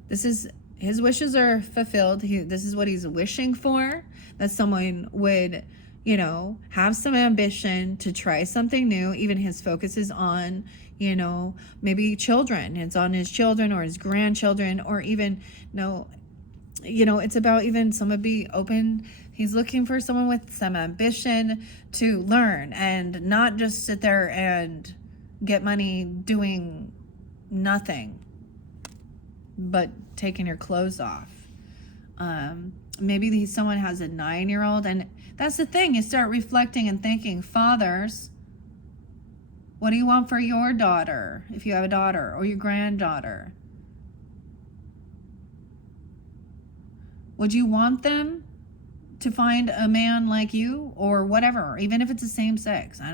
his wishes are fulfilled. This is what he's wishing for. That someone would, have some ambition to try something new. Even his focus is on, maybe children. It's on his children or his grandchildren, or even, it's about even someone be open. He's looking for someone with some ambition to learn and not just sit there and get money doing nothing but taking your clothes off. Maybe someone has a 9-year-old, and that's the thing. You start reflecting and thinking, fathers, what do you want for your daughter, if you have a daughter, or your granddaughter? Would you want them to find a man like you, or whatever, even if it's the same sex? I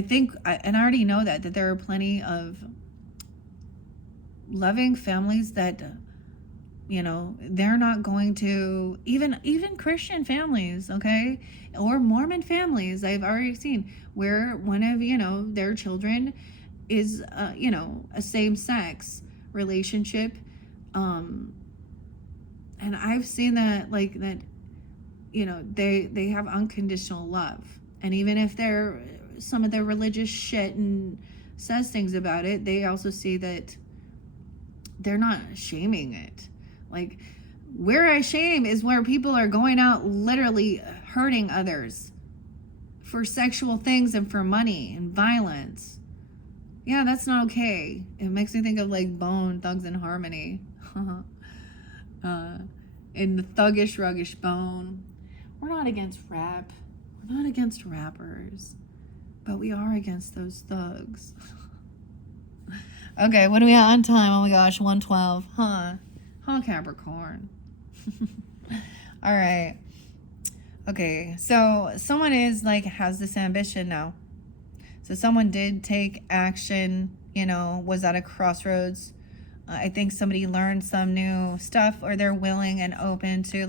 think, and I already know that there are plenty of loving families that, they're not going to, even Christian families, okay, or Mormon families, I've already seen where one of, their children is, a same-sex relationship. And I've seen that, they have unconditional love. And even if some of their religious shit and says things about it, they also see that they're not shaming it. Like, where I shame is where people are going out literally hurting others for sexual things and for money and violence. Yeah, that's not okay. It makes me think of Bone, Thugs and Harmony. In the thuggish, ruggish Bone. We're not against rap. We're not against rappers. But we are against those thugs. Okay, what are we at on time? Oh my gosh, 1:12. Huh, Capricorn. All right. Okay, so someone has this ambition now. So someone did take action, was at a crossroads. I think somebody learned some new stuff, or they're willing and open to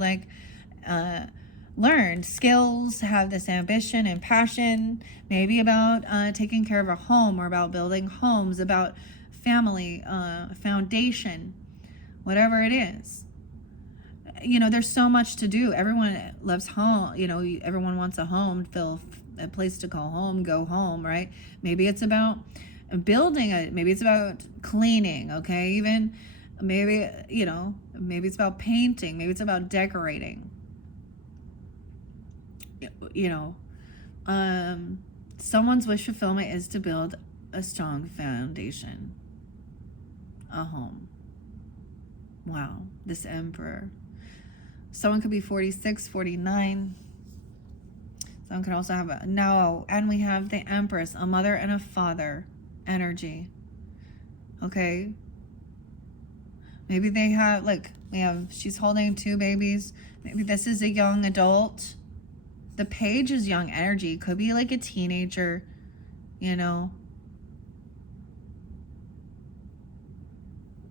learn skills, have this ambition and passion, maybe about taking care of a home, or about building homes, about family, foundation, whatever it is. There's so much to do. Everyone loves home. Everyone wants a home, feel a place to call home, go home, right? Maybe it's about building maybe it's about cleaning, okay? Even maybe it's about painting, maybe it's about decorating. Someone's wish fulfillment is to build a strong foundation, a home. Wow, this Emperor. Someone could be 46, 49. Someone could also have and we have the Empress, a mother and a father energy. Okay, maybe they have she's holding 2 babies. Maybe this is a young adult. The Page is young energy. Could be a teenager, all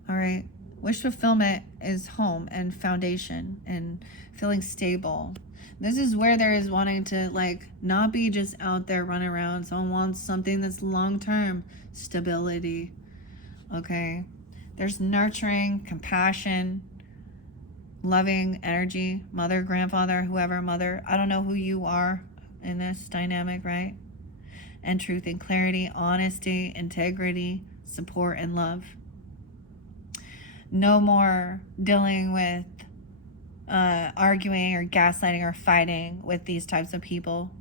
right. Wish fulfillment is home and foundation and feeling stable. This is where there is wanting to not be just out there running around. Someone wants something that's long-term stability. Okay. There's nurturing, compassion, loving energy, mother, grandfather, whoever, mother. I don't know who you are in this dynamic, right? And truth and clarity, honesty, integrity, support, and love. No more dealing with arguing or gaslighting or fighting with these types of people.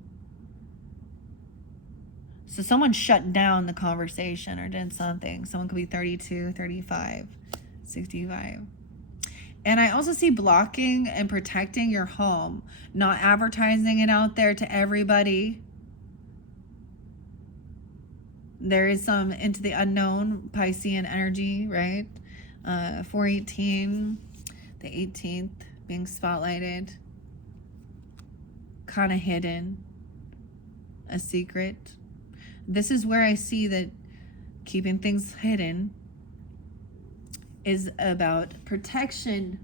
So someone shut down the conversation or did something. Someone could be 32, 35, 65. And I also see blocking and protecting your home, not advertising it out there to everybody. There is some into the unknown Piscean energy, right? 418, the 18th being spotlighted, kind of hidden, a secret. This is where I see that keeping things hidden is about protection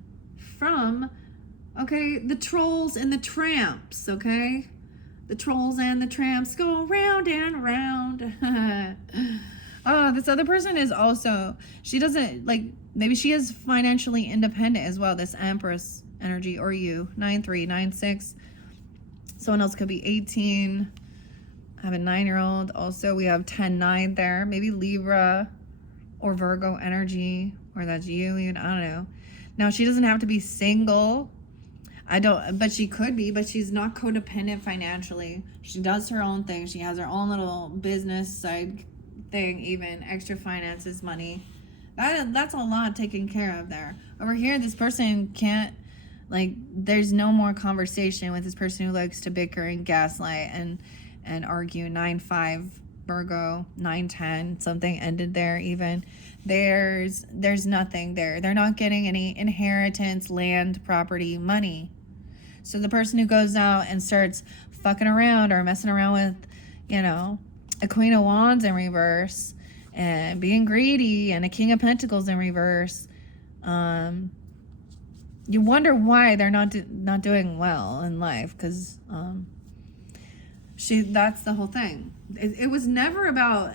from, okay, the trolls and the tramps, okay? The trolls and the tramps go round and round. Oh, this other person is also, she doesn't, like, maybe she is financially independent as well, this Empress energy, or you, 9-3, 9-6. Someone else could be 18. I have a 9-year-old. Also, we have 10-9 there. Maybe Libra or Virgo energy, or that's you even, I don't know. Now, she doesn't have to be single. But she could be, but she's not codependent financially. She does her own thing. She has her own little business side thing, even extra finances, money. That's a lot taken care of there. Over here, this person can't, like, there's no more conversation with this person who likes to bicker and gaslight and argue. 9-5 Virgo, 9-10, something ended there even. There's nothing there. They're not getting any inheritance, land, property, money. So the person who goes out and starts fucking around or messing around with, you know, a Queen of Wands in reverse and being greedy and a King of Pentacles in reverse, you wonder why they're not doing well in life, because that's the whole thing. It was never about,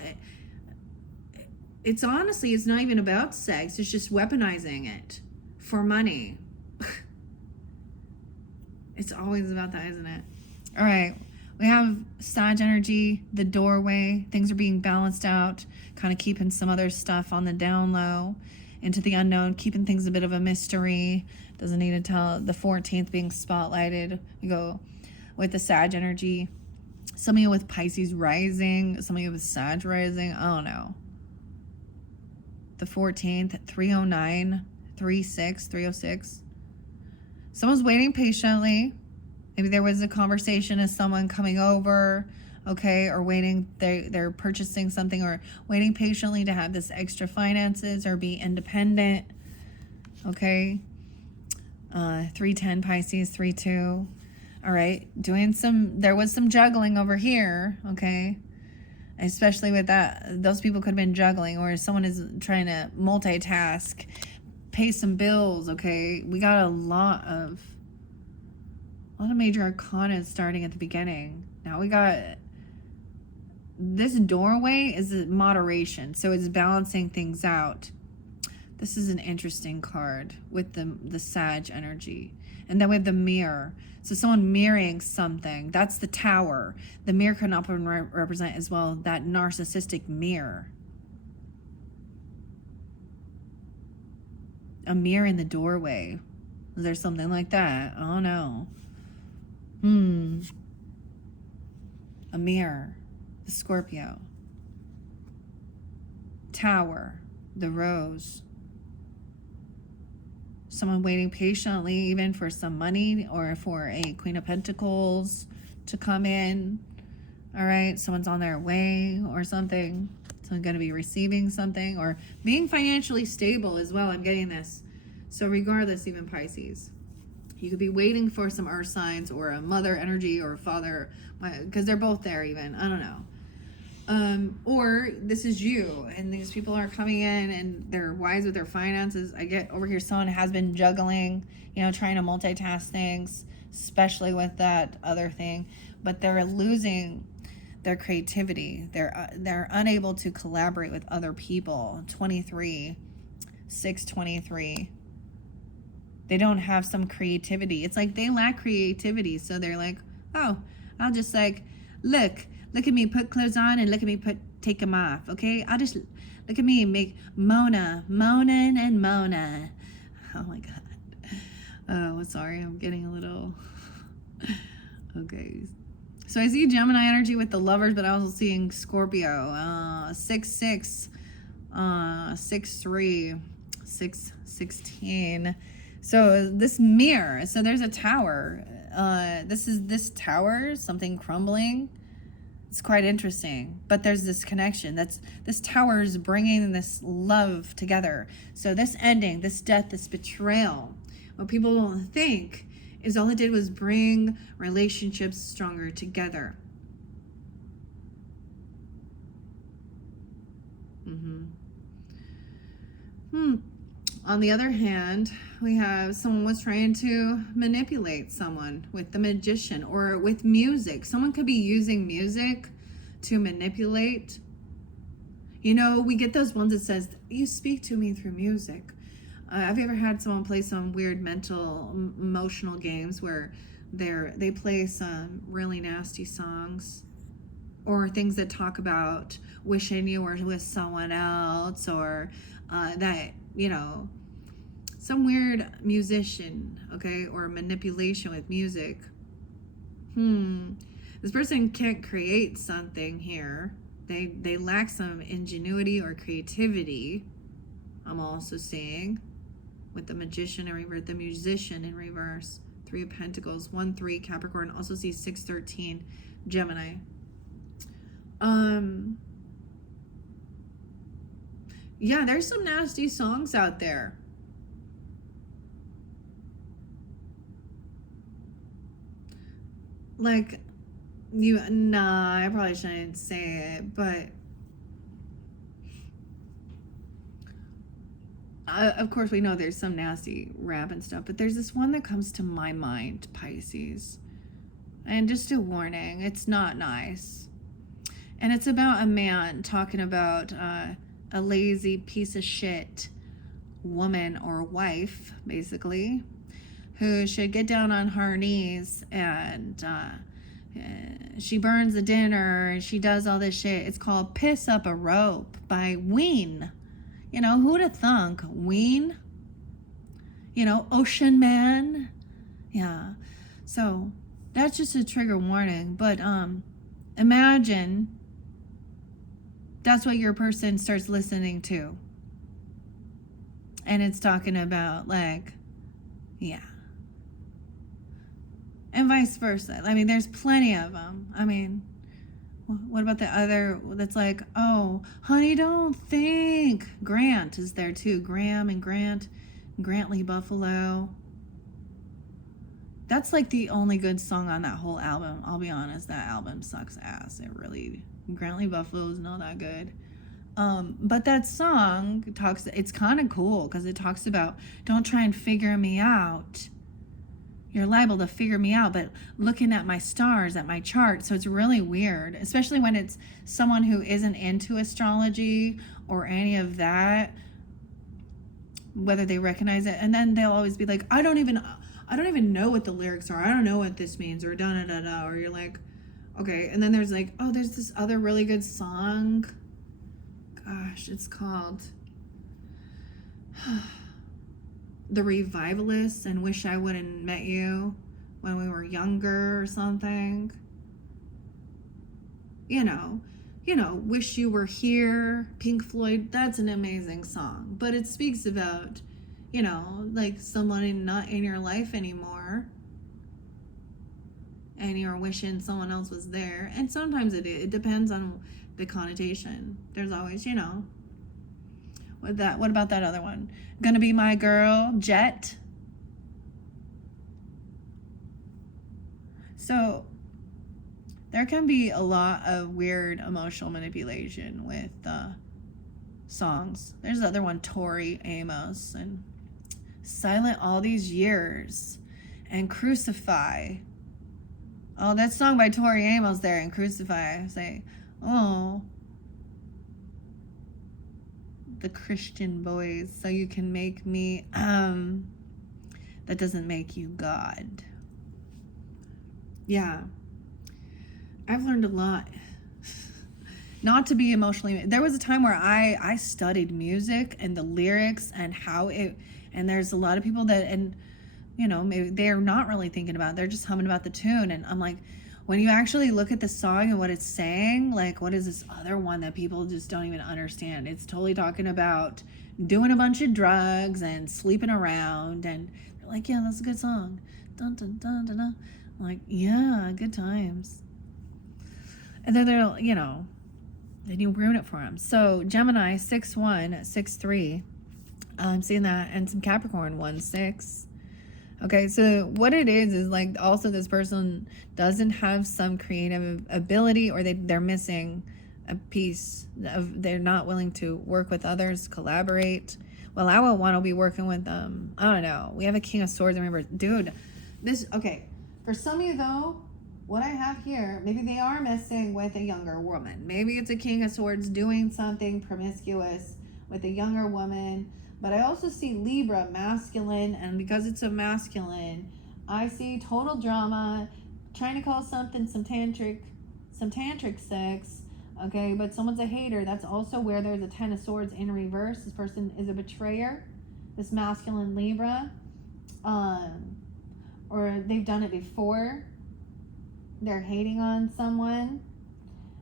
it's honestly, it's not even about sex. It's just weaponizing it for money. It's always about that, isn't it? All right. We have Sag energy, the doorway. Things are being balanced out, kind of keeping some other stuff on the down low, into the unknown, keeping things a bit of a mystery. Doesn't need to tell. The 14th being spotlighted. You go with the Sag energy. Some of you with Pisces rising, some of you with Sag rising. I don't know. The 14th, 309, 36, 306. Someone's waiting patiently. Maybe there was a conversation of someone coming over, okay, or waiting, they're purchasing something, or waiting patiently to have this extra finances or be independent, okay. 310 Pisces, 3-2. All right, there was some juggling over here, okay, especially with that. Those people could have been juggling, or someone is trying to multitask, pay some bills, okay. We got a lot of major arcana starting at the beginning. Now we got this doorway is moderation, so it's balancing things out. This is an interesting card with the Sag energy. And then we have the mirror. So someone mirroring something. That's the Tower. The mirror can often represent as well that narcissistic mirror. A mirror in the doorway. Is there something like that? I don't know. A mirror. The Scorpio. Tower. The Rose. Someone waiting patiently even for some money, or for a Queen of Pentacles to come in. All right, someone's on their way or something. Someone's going to be receiving something, or being financially stable as well. I'm getting this. So regardless, even Pisces, you could be waiting for some earth signs, or a mother energy, or a father, because they're both there even. I don't know. Or this is you, and these people are coming in and they're wise with their finances. I get over here, someone has been juggling, you know, trying to multitask things, especially with that other thing, but they're losing their creativity. They're unable to collaborate with other people. 23, 623. They don't have some creativity. It's like they lack creativity, so they're like, oh, I'll just like, look at me put clothes on, and look at me take them off, okay? I'll just, look at me make moaning and Mona. Oh my God. Oh, sorry, I'm getting a little, okay. So I see Gemini energy with the Lovers, but I'm also seeing Scorpio, 6-6, 6-3, 6-16. So this mirror, so there's a tower. This tower, something crumbling. It's quite interesting, but there's this connection. This tower is bringing this love together. So this ending, this death, this betrayal, what people don't think is all it did was bring relationships stronger together. On the other hand, we have someone was trying to manipulate someone with the Magician, or with music. Someone could be using music to manipulate. You know, we get those ones that says, you speak to me through music. Have you ever had someone play some weird mental, emotional games where they play some really nasty songs, or things that talk about wishing you were with someone else, or that, you know, some weird musician, okay, or manipulation with music. This person can't create something here. They lack some ingenuity or creativity. I'm also seeing with the Magician in reverse, the Musician in reverse, 3 of Pentacles, 1-3 Capricorn. Also see 6-13 Gemini. Yeah, there's some nasty songs out there. Like, I probably shouldn't say it, but of course we know there's some nasty rap and stuff, but there's this one that comes to my mind, Pisces. And just a warning, it's not nice. And it's about a man talking about a lazy piece of shit woman or wife, basically, who should get down on her knees and she burns the dinner and she does all this shit. It's called Piss Up a Rope by Ween. You know, who'd have thunk? Ween? You know, Ocean Man? Yeah. So that's just a trigger warning. But imagine that's what your person starts listening to. And it's talking about, like, yeah. And vice versa. I mean, there's plenty of them. I mean, what about the other that's like, oh, honey, don't think. Grant is there too. Graham and Grant. Grantley Buffalo. That's like the only good song on that whole album. I'll be honest, that album sucks ass. It really, Grantley Buffalo is not that good. But that song talks, it's kind of cool because it talks about, don't try and figure me out. You're liable to figure me out, but looking at my stars, at my chart. So it's really weird, especially when it's someone who isn't into astrology or any of that, whether they recognize it. And then they'll always be like, I don't even know what the lyrics are. I don't know what this means, or da da da da. Or you're like, okay. And then there's like, oh, there's this other really good song. Gosh, it's called The Revivalists and Wish I Wouldn't Met You When We Were Younger or something. You know, Wish You Were Here, Pink Floyd. That's an amazing song. But it speaks about, you know, like someone not in your life anymore. And you're wishing someone else was there. And sometimes it depends on the connotation. There's always, you know. What about that other one? Gonna Be My Girl, Jet. So there can be a lot of weird emotional manipulation with songs. There's the other one, Tori Amos, and Silent All These Years, and Crucify. Oh, that song by Tori Amos there, and Crucify. Say, oh, the Christian boys, so you can make me, that doesn't make you God. Yeah. I've learned a lot. Not to be emotionally, there was a time where I studied music and the lyrics and how it, and there's a lot of people that, and you know, maybe they're not really thinking about it, they're just humming about the tune. And I'm like, when you actually look at the song and what it's saying, like, what is this other one that people just don't even understand? It's totally talking about doing a bunch of drugs and sleeping around, and they're like, yeah, that's a good song. Dun, dun, dun, dun, dun. I'm like, yeah, good times. And then they'll, then you ruin it for them. So Gemini 6-1, 6-3. I'm seeing that. And some Capricorn 1-6. Okay, so what it is like also this person doesn't have some creative ability, or they're missing a piece of, they're not willing to work with others, collaborate. Well, I would want to be working with them. I don't know. We have a King of Swords. Remember, dude, okay. For some of you though, what I have here, maybe they are messing with a younger woman. Maybe it's a King of Swords doing something promiscuous with a younger woman. But I also see Libra, masculine, and because it's a masculine, I see total drama, trying to call something some tantric sex, okay? But someone's a hater. That's also where there's a Ten of Swords in reverse. This person is a betrayer, this masculine Libra, or they've done it before. They're hating on someone.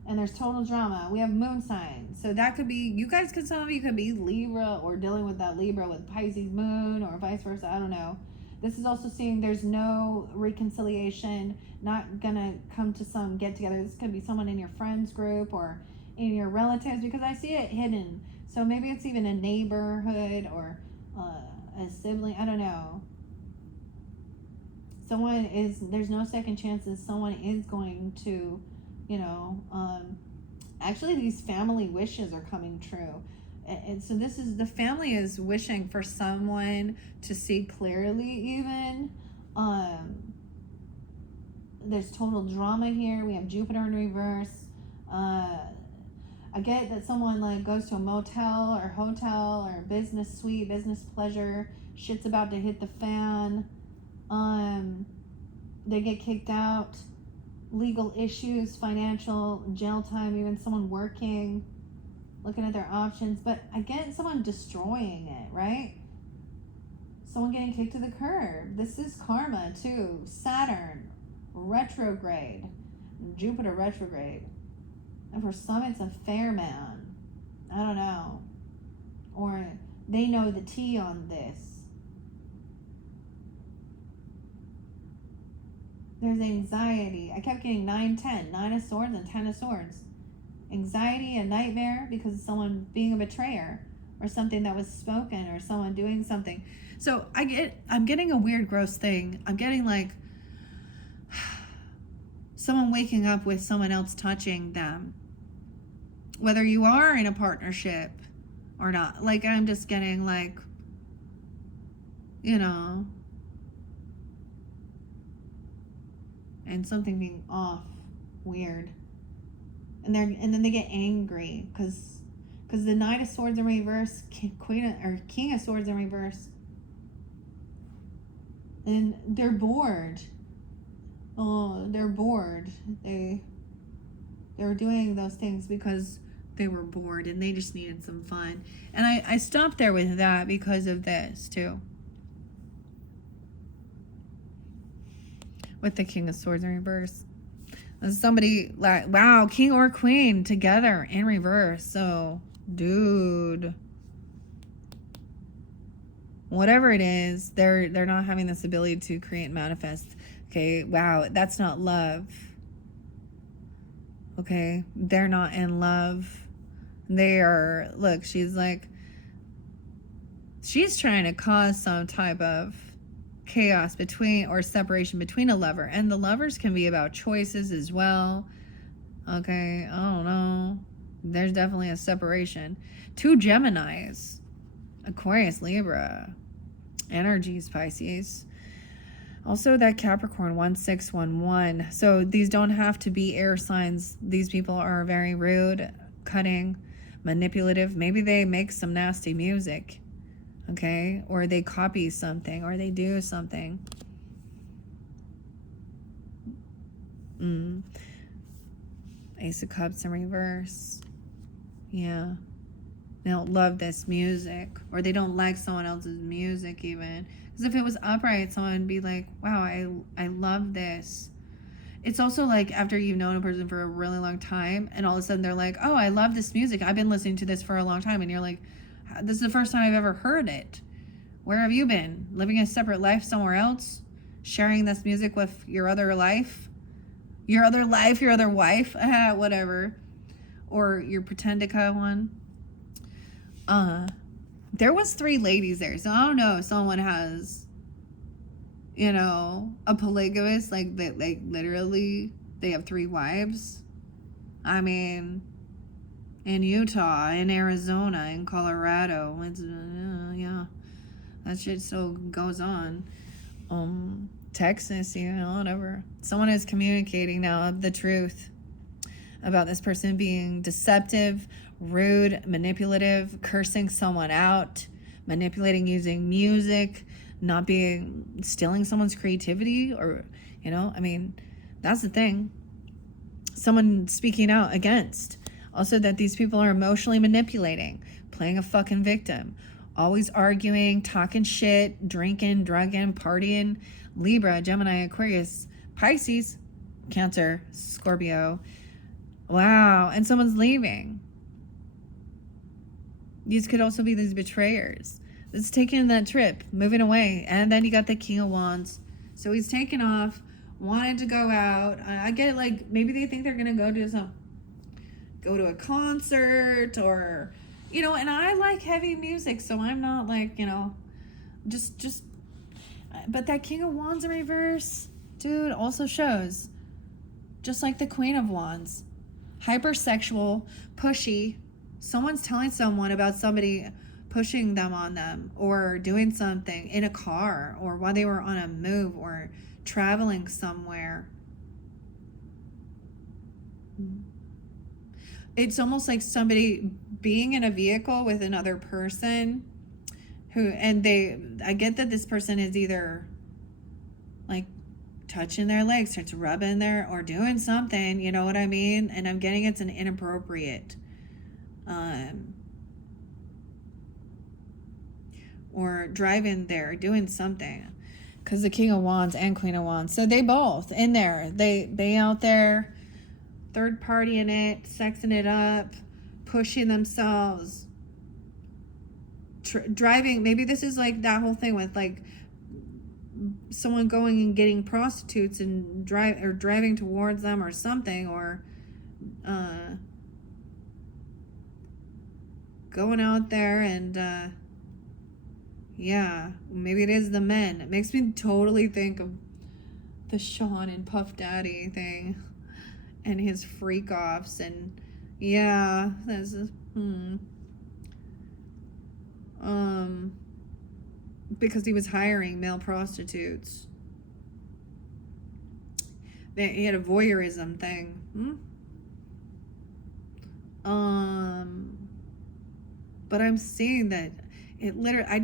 And there's total drama. We have moon sign. So that could be, some of you could be Libra or dealing with that Libra with Pisces moon or vice versa. I don't know. This is also seeing there's no reconciliation, not gonna come to some get together. This could be someone in your friends group or in your relatives, because I see it hidden. So maybe it's even a neighborhood or a sibling. I don't know. There's no second chances. Someone is going to, actually these family wishes are coming true. And so the family is wishing for someone to see clearly even. There's total drama here. We have Jupiter in reverse. I get that someone like goes to a motel or hotel or business suite, business pleasure. Shit's about to hit the fan. They get kicked out. Legal issues, financial, jail time, even someone working, looking at their options. But I get someone destroying it, right? Someone getting kicked to the curb. This is karma too. Saturn retrograde, Jupiter retrograde. And for some it's a fair man. I don't know. Or they know the tea on this. There's anxiety. I kept getting 9-10. 9 of Swords and 10 of Swords. Anxiety, a nightmare because of someone being a betrayer or something that was spoken or someone doing something. So I'm getting a weird gross thing. I'm getting like someone waking up with someone else touching them. Whether you are in a partnership or not. Like I'm just getting like, and something being off, weird, and then they get angry because the Knight of Swords in reverse, King of Swords in reverse, and they're bored. Oh, they're bored. They were doing those things because they were bored and they just needed some fun. And I stopped there with that because of this too. With the King of Swords in reverse. And somebody like, wow, King or Queen together in reverse. So, dude, whatever it is, they're not having this ability to create and manifest. Okay, wow, that's not love. Okay, they're not in love. They are, look, she's trying to cause some type of chaos between or separation between a lover, and the lovers can be about choices as well. Okay, I don't know. There's definitely a separation. 2 Geminis, Aquarius, Libra, energies, Pisces. Also that Capricorn 1-6-1-1. So these don't have to be air signs. These people are very rude, cutting, manipulative. Maybe they make some nasty music. Okay, or they copy something, or they do something. Ace of Cups in reverse. Yeah. They don't love this music, or they don't like someone else's music even. Because if it was upright, someone would be like, wow, I love this. It's also like after you've known a person for a really long time, and all of a sudden they're like, oh, I love this music. I've been listening to this for a long time. And you're like, this is the first time I've ever heard it. Where have you been? Living a separate life somewhere else? Sharing this music with your other life? Your other life, your other wife, whatever. Or your pretend-to one. There was 3 ladies there. So I don't know if someone has, you know, a polygamist, like literally they have 3 wives. I mean, in Utah, in Arizona, in Colorado, it's, yeah, that shit still goes on. Texas, you know, whatever. Someone is communicating now the truth about this person being deceptive, rude, manipulative, cursing someone out, manipulating using music, stealing someone's creativity, or, you know, I mean, that's the thing. Someone speaking out against. Also that these people are emotionally manipulating, playing a fucking victim, always arguing, talking shit, drinking, drugging, partying. Libra, Gemini, Aquarius, Pisces, Cancer, Scorpio. Wow, and someone's leaving. These could also be these betrayers. It's taking that trip, moving away. And then you got the King of Wands. So he's taken off, wanted to go out. I get it, like, maybe they think they're going to go to a concert or, you know, and I like heavy music, so I'm not like, you know, just, but that King of Wands in reverse, dude, also shows, just like the Queen of Wands, hypersexual, pushy. Someone's telling someone about somebody pushing them on them or doing something in a car or while they were on a move or traveling somewhere. It's almost like somebody being in a vehicle with another person I get that this person is either like touching their legs, starts rubbing or doing something, you know what I mean? And I'm getting it's an inappropriate, or driving there, doing something. Because the King of Wands and Queen of Wands. So they both in there. They out there, third party in it, sexing it up, pushing themselves. Driving, maybe this is like that whole thing with like someone going and getting prostitutes and driving towards them or something, or going out there and yeah, maybe it is the men. It makes me totally think of the Sean and Puff Daddy thing and his freak offs, and yeah, that's because he was hiring male prostitutes. He had a voyeurism thing. But I'm seeing that it literally,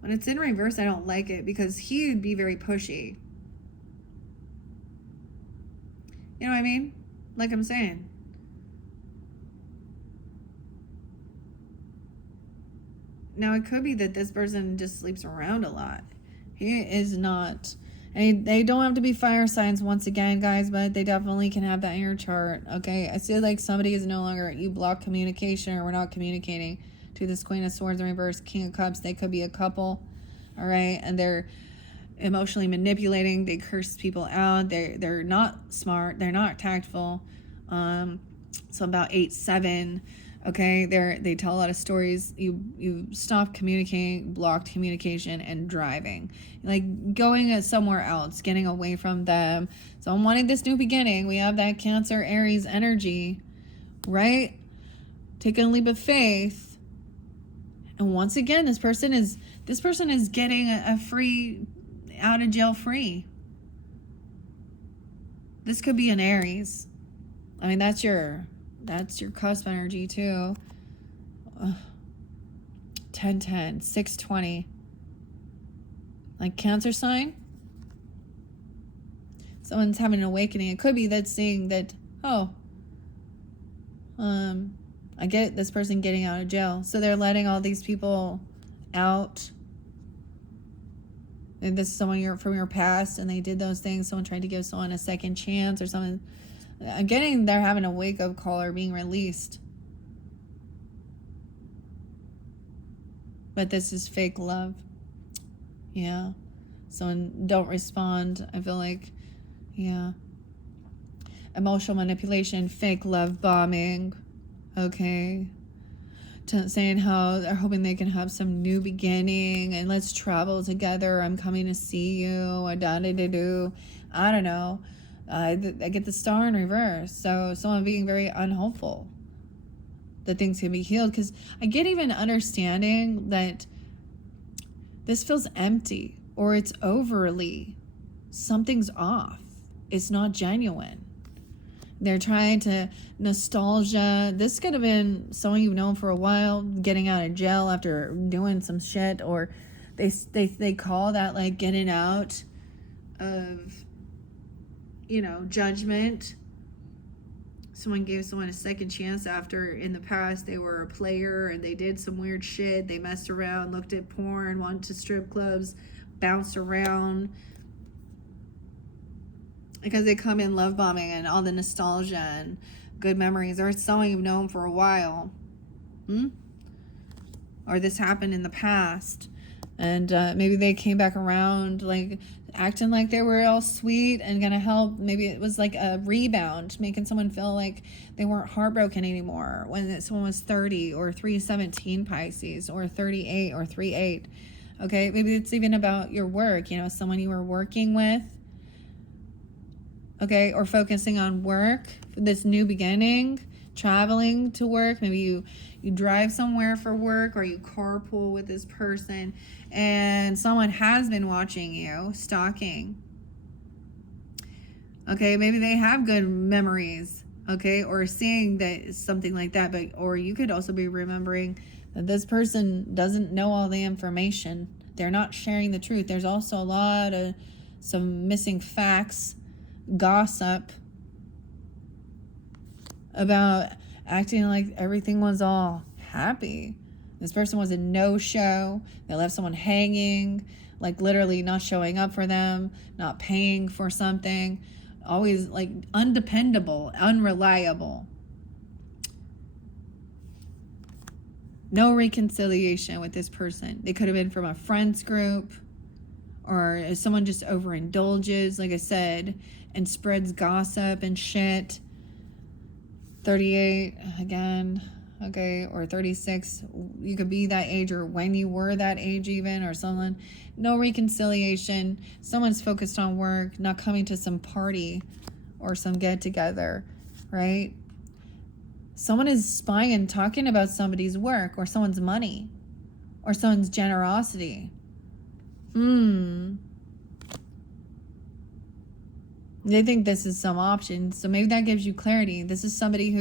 when it's in reverse, I don't like it because he would be very pushy. You know what I mean? Like I'm saying. Now, it could be that this person just sleeps around a lot. He is not. And they don't have to be fire signs once again, guys, but they definitely can have that in your chart, okay? I feel like somebody is no longer, you block communication or we're not communicating to this Queen of Swords in reverse, King of Cups. They could be a couple, all right? And they're emotionally manipulating. They curse people out. They're not smart. They're not tactful. So about 8-7. Okay, they tell a lot of stories. You stop communicating, blocked communication, and driving, like going somewhere else, getting away from them. So I'm wanting this new beginning. We have that Cancer Aries energy, right? Taking a leap of faith, and once again, this person is getting a free, out of jail free. This could be an Aries. I mean, that's your cusp energy too. 10-10, 6-20. Like Cancer sign. Someone's having an awakening. It could be that seeing that, I get this person getting out of jail. So they're letting all these people out. And this is someone from your past and they did those things. Someone tried to give someone a second chance or something. I'm getting they're having a wake-up call or being released. But this is fake love. Yeah. So don't respond. I feel like, yeah. emotional manipulation, fake love bombing, okay? Saying how they're hoping they can have some new beginning and let's travel together. I'm coming to see you. I don't know. I get the star in reverse. So someone being very unhopeful that things can be healed. Because I get even understanding that this feels empty or it's overly. Something's off. It's not genuine. They're trying to nostalgia. This could have been someone you've known for a while, getting out of jail after doing some shit, or they call that like getting out of, judgment. Someone gave someone a second chance after in the past they were a player and they did some weird shit. They messed around, looked at porn, went to strip clubs, bounced around. Because they come in love bombing and all the nostalgia and good memories. Or it's someone you've known for a while. Or this happened in the past. And maybe they came back around like acting like they were all sweet and going to help. Maybe it was like a rebound, making someone feel like they weren't heartbroken anymore when someone was 30 or 317 Pisces or 38 or 38. Okay, maybe it's even about your work, someone you were working with. Okay, or focusing on work, this new beginning, traveling to work. Maybe you drive somewhere for work or you carpool with this person and someone has been watching you, stalking. Okay, maybe they have good memories, okay, or seeing that something like that, or you could also be remembering that this person doesn't know all the information. They're not sharing the truth. There's also a lot of some missing facts, gossip about acting like everything was all happy. This person was a no-show. They left someone hanging, like literally not showing up for them, not paying for something, always like undependable, unreliable. No reconciliation with this person. They could have been from a friends group, or if someone just overindulges, like I said, and spreads gossip and shit. 38 again, okay, or 36. You could be that age or when you were that age even, or someone. No reconciliation. Someone's focused on work, not coming to some party or some get together, right? Someone is spying and talking about somebody's work or someone's money or someone's generosity. They think this is some option. So maybe that gives you clarity. This is somebody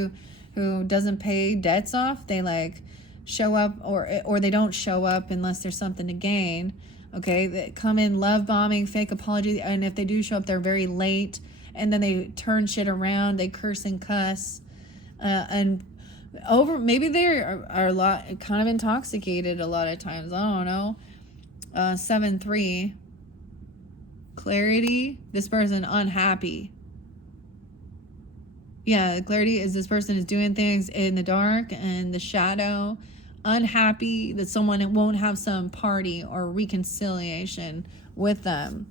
who doesn't pay debts off. They like show up or they don't show up unless there's something to gain. Okay, they come in love bombing, fake apology, and if they do show up, they're very late, and then they turn shit around. They curse and cuss, and maybe they are a lot kind of intoxicated a lot of times. I don't know. 7-3. Clarity, this person unhappy. Yeah, clarity is this person is doing things in the dark and the shadow, unhappy that someone won't have some party or reconciliation with them.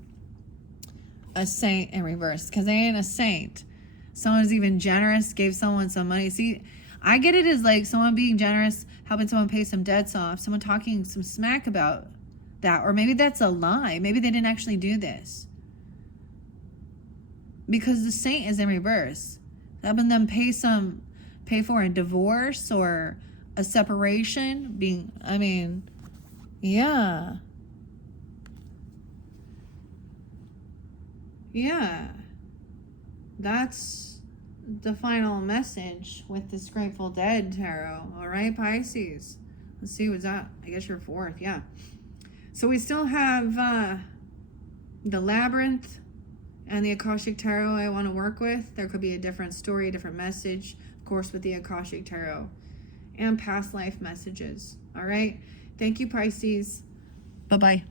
A saint in reverse, because they ain't a saint. Someone's even generous, gave someone some money. See, I get it as like someone being generous, helping someone pay some debts off, someone talking some smack about that, or maybe that's a lie. Maybe they didn't actually do this. Because the saint is in reverse. Helping them pay for a divorce or a separation. Yeah. Yeah. That's the final message with this Grateful Dead tarot. All right, Pisces. Let's see what's up. I guess you're fourth. Yeah. So we still have the Labyrinth and the Akashic Tarot I want to work with. There could be a different story, a different message, of course, with the Akashic Tarot. And past life messages. All right? Thank you, Pisces. Bye-bye.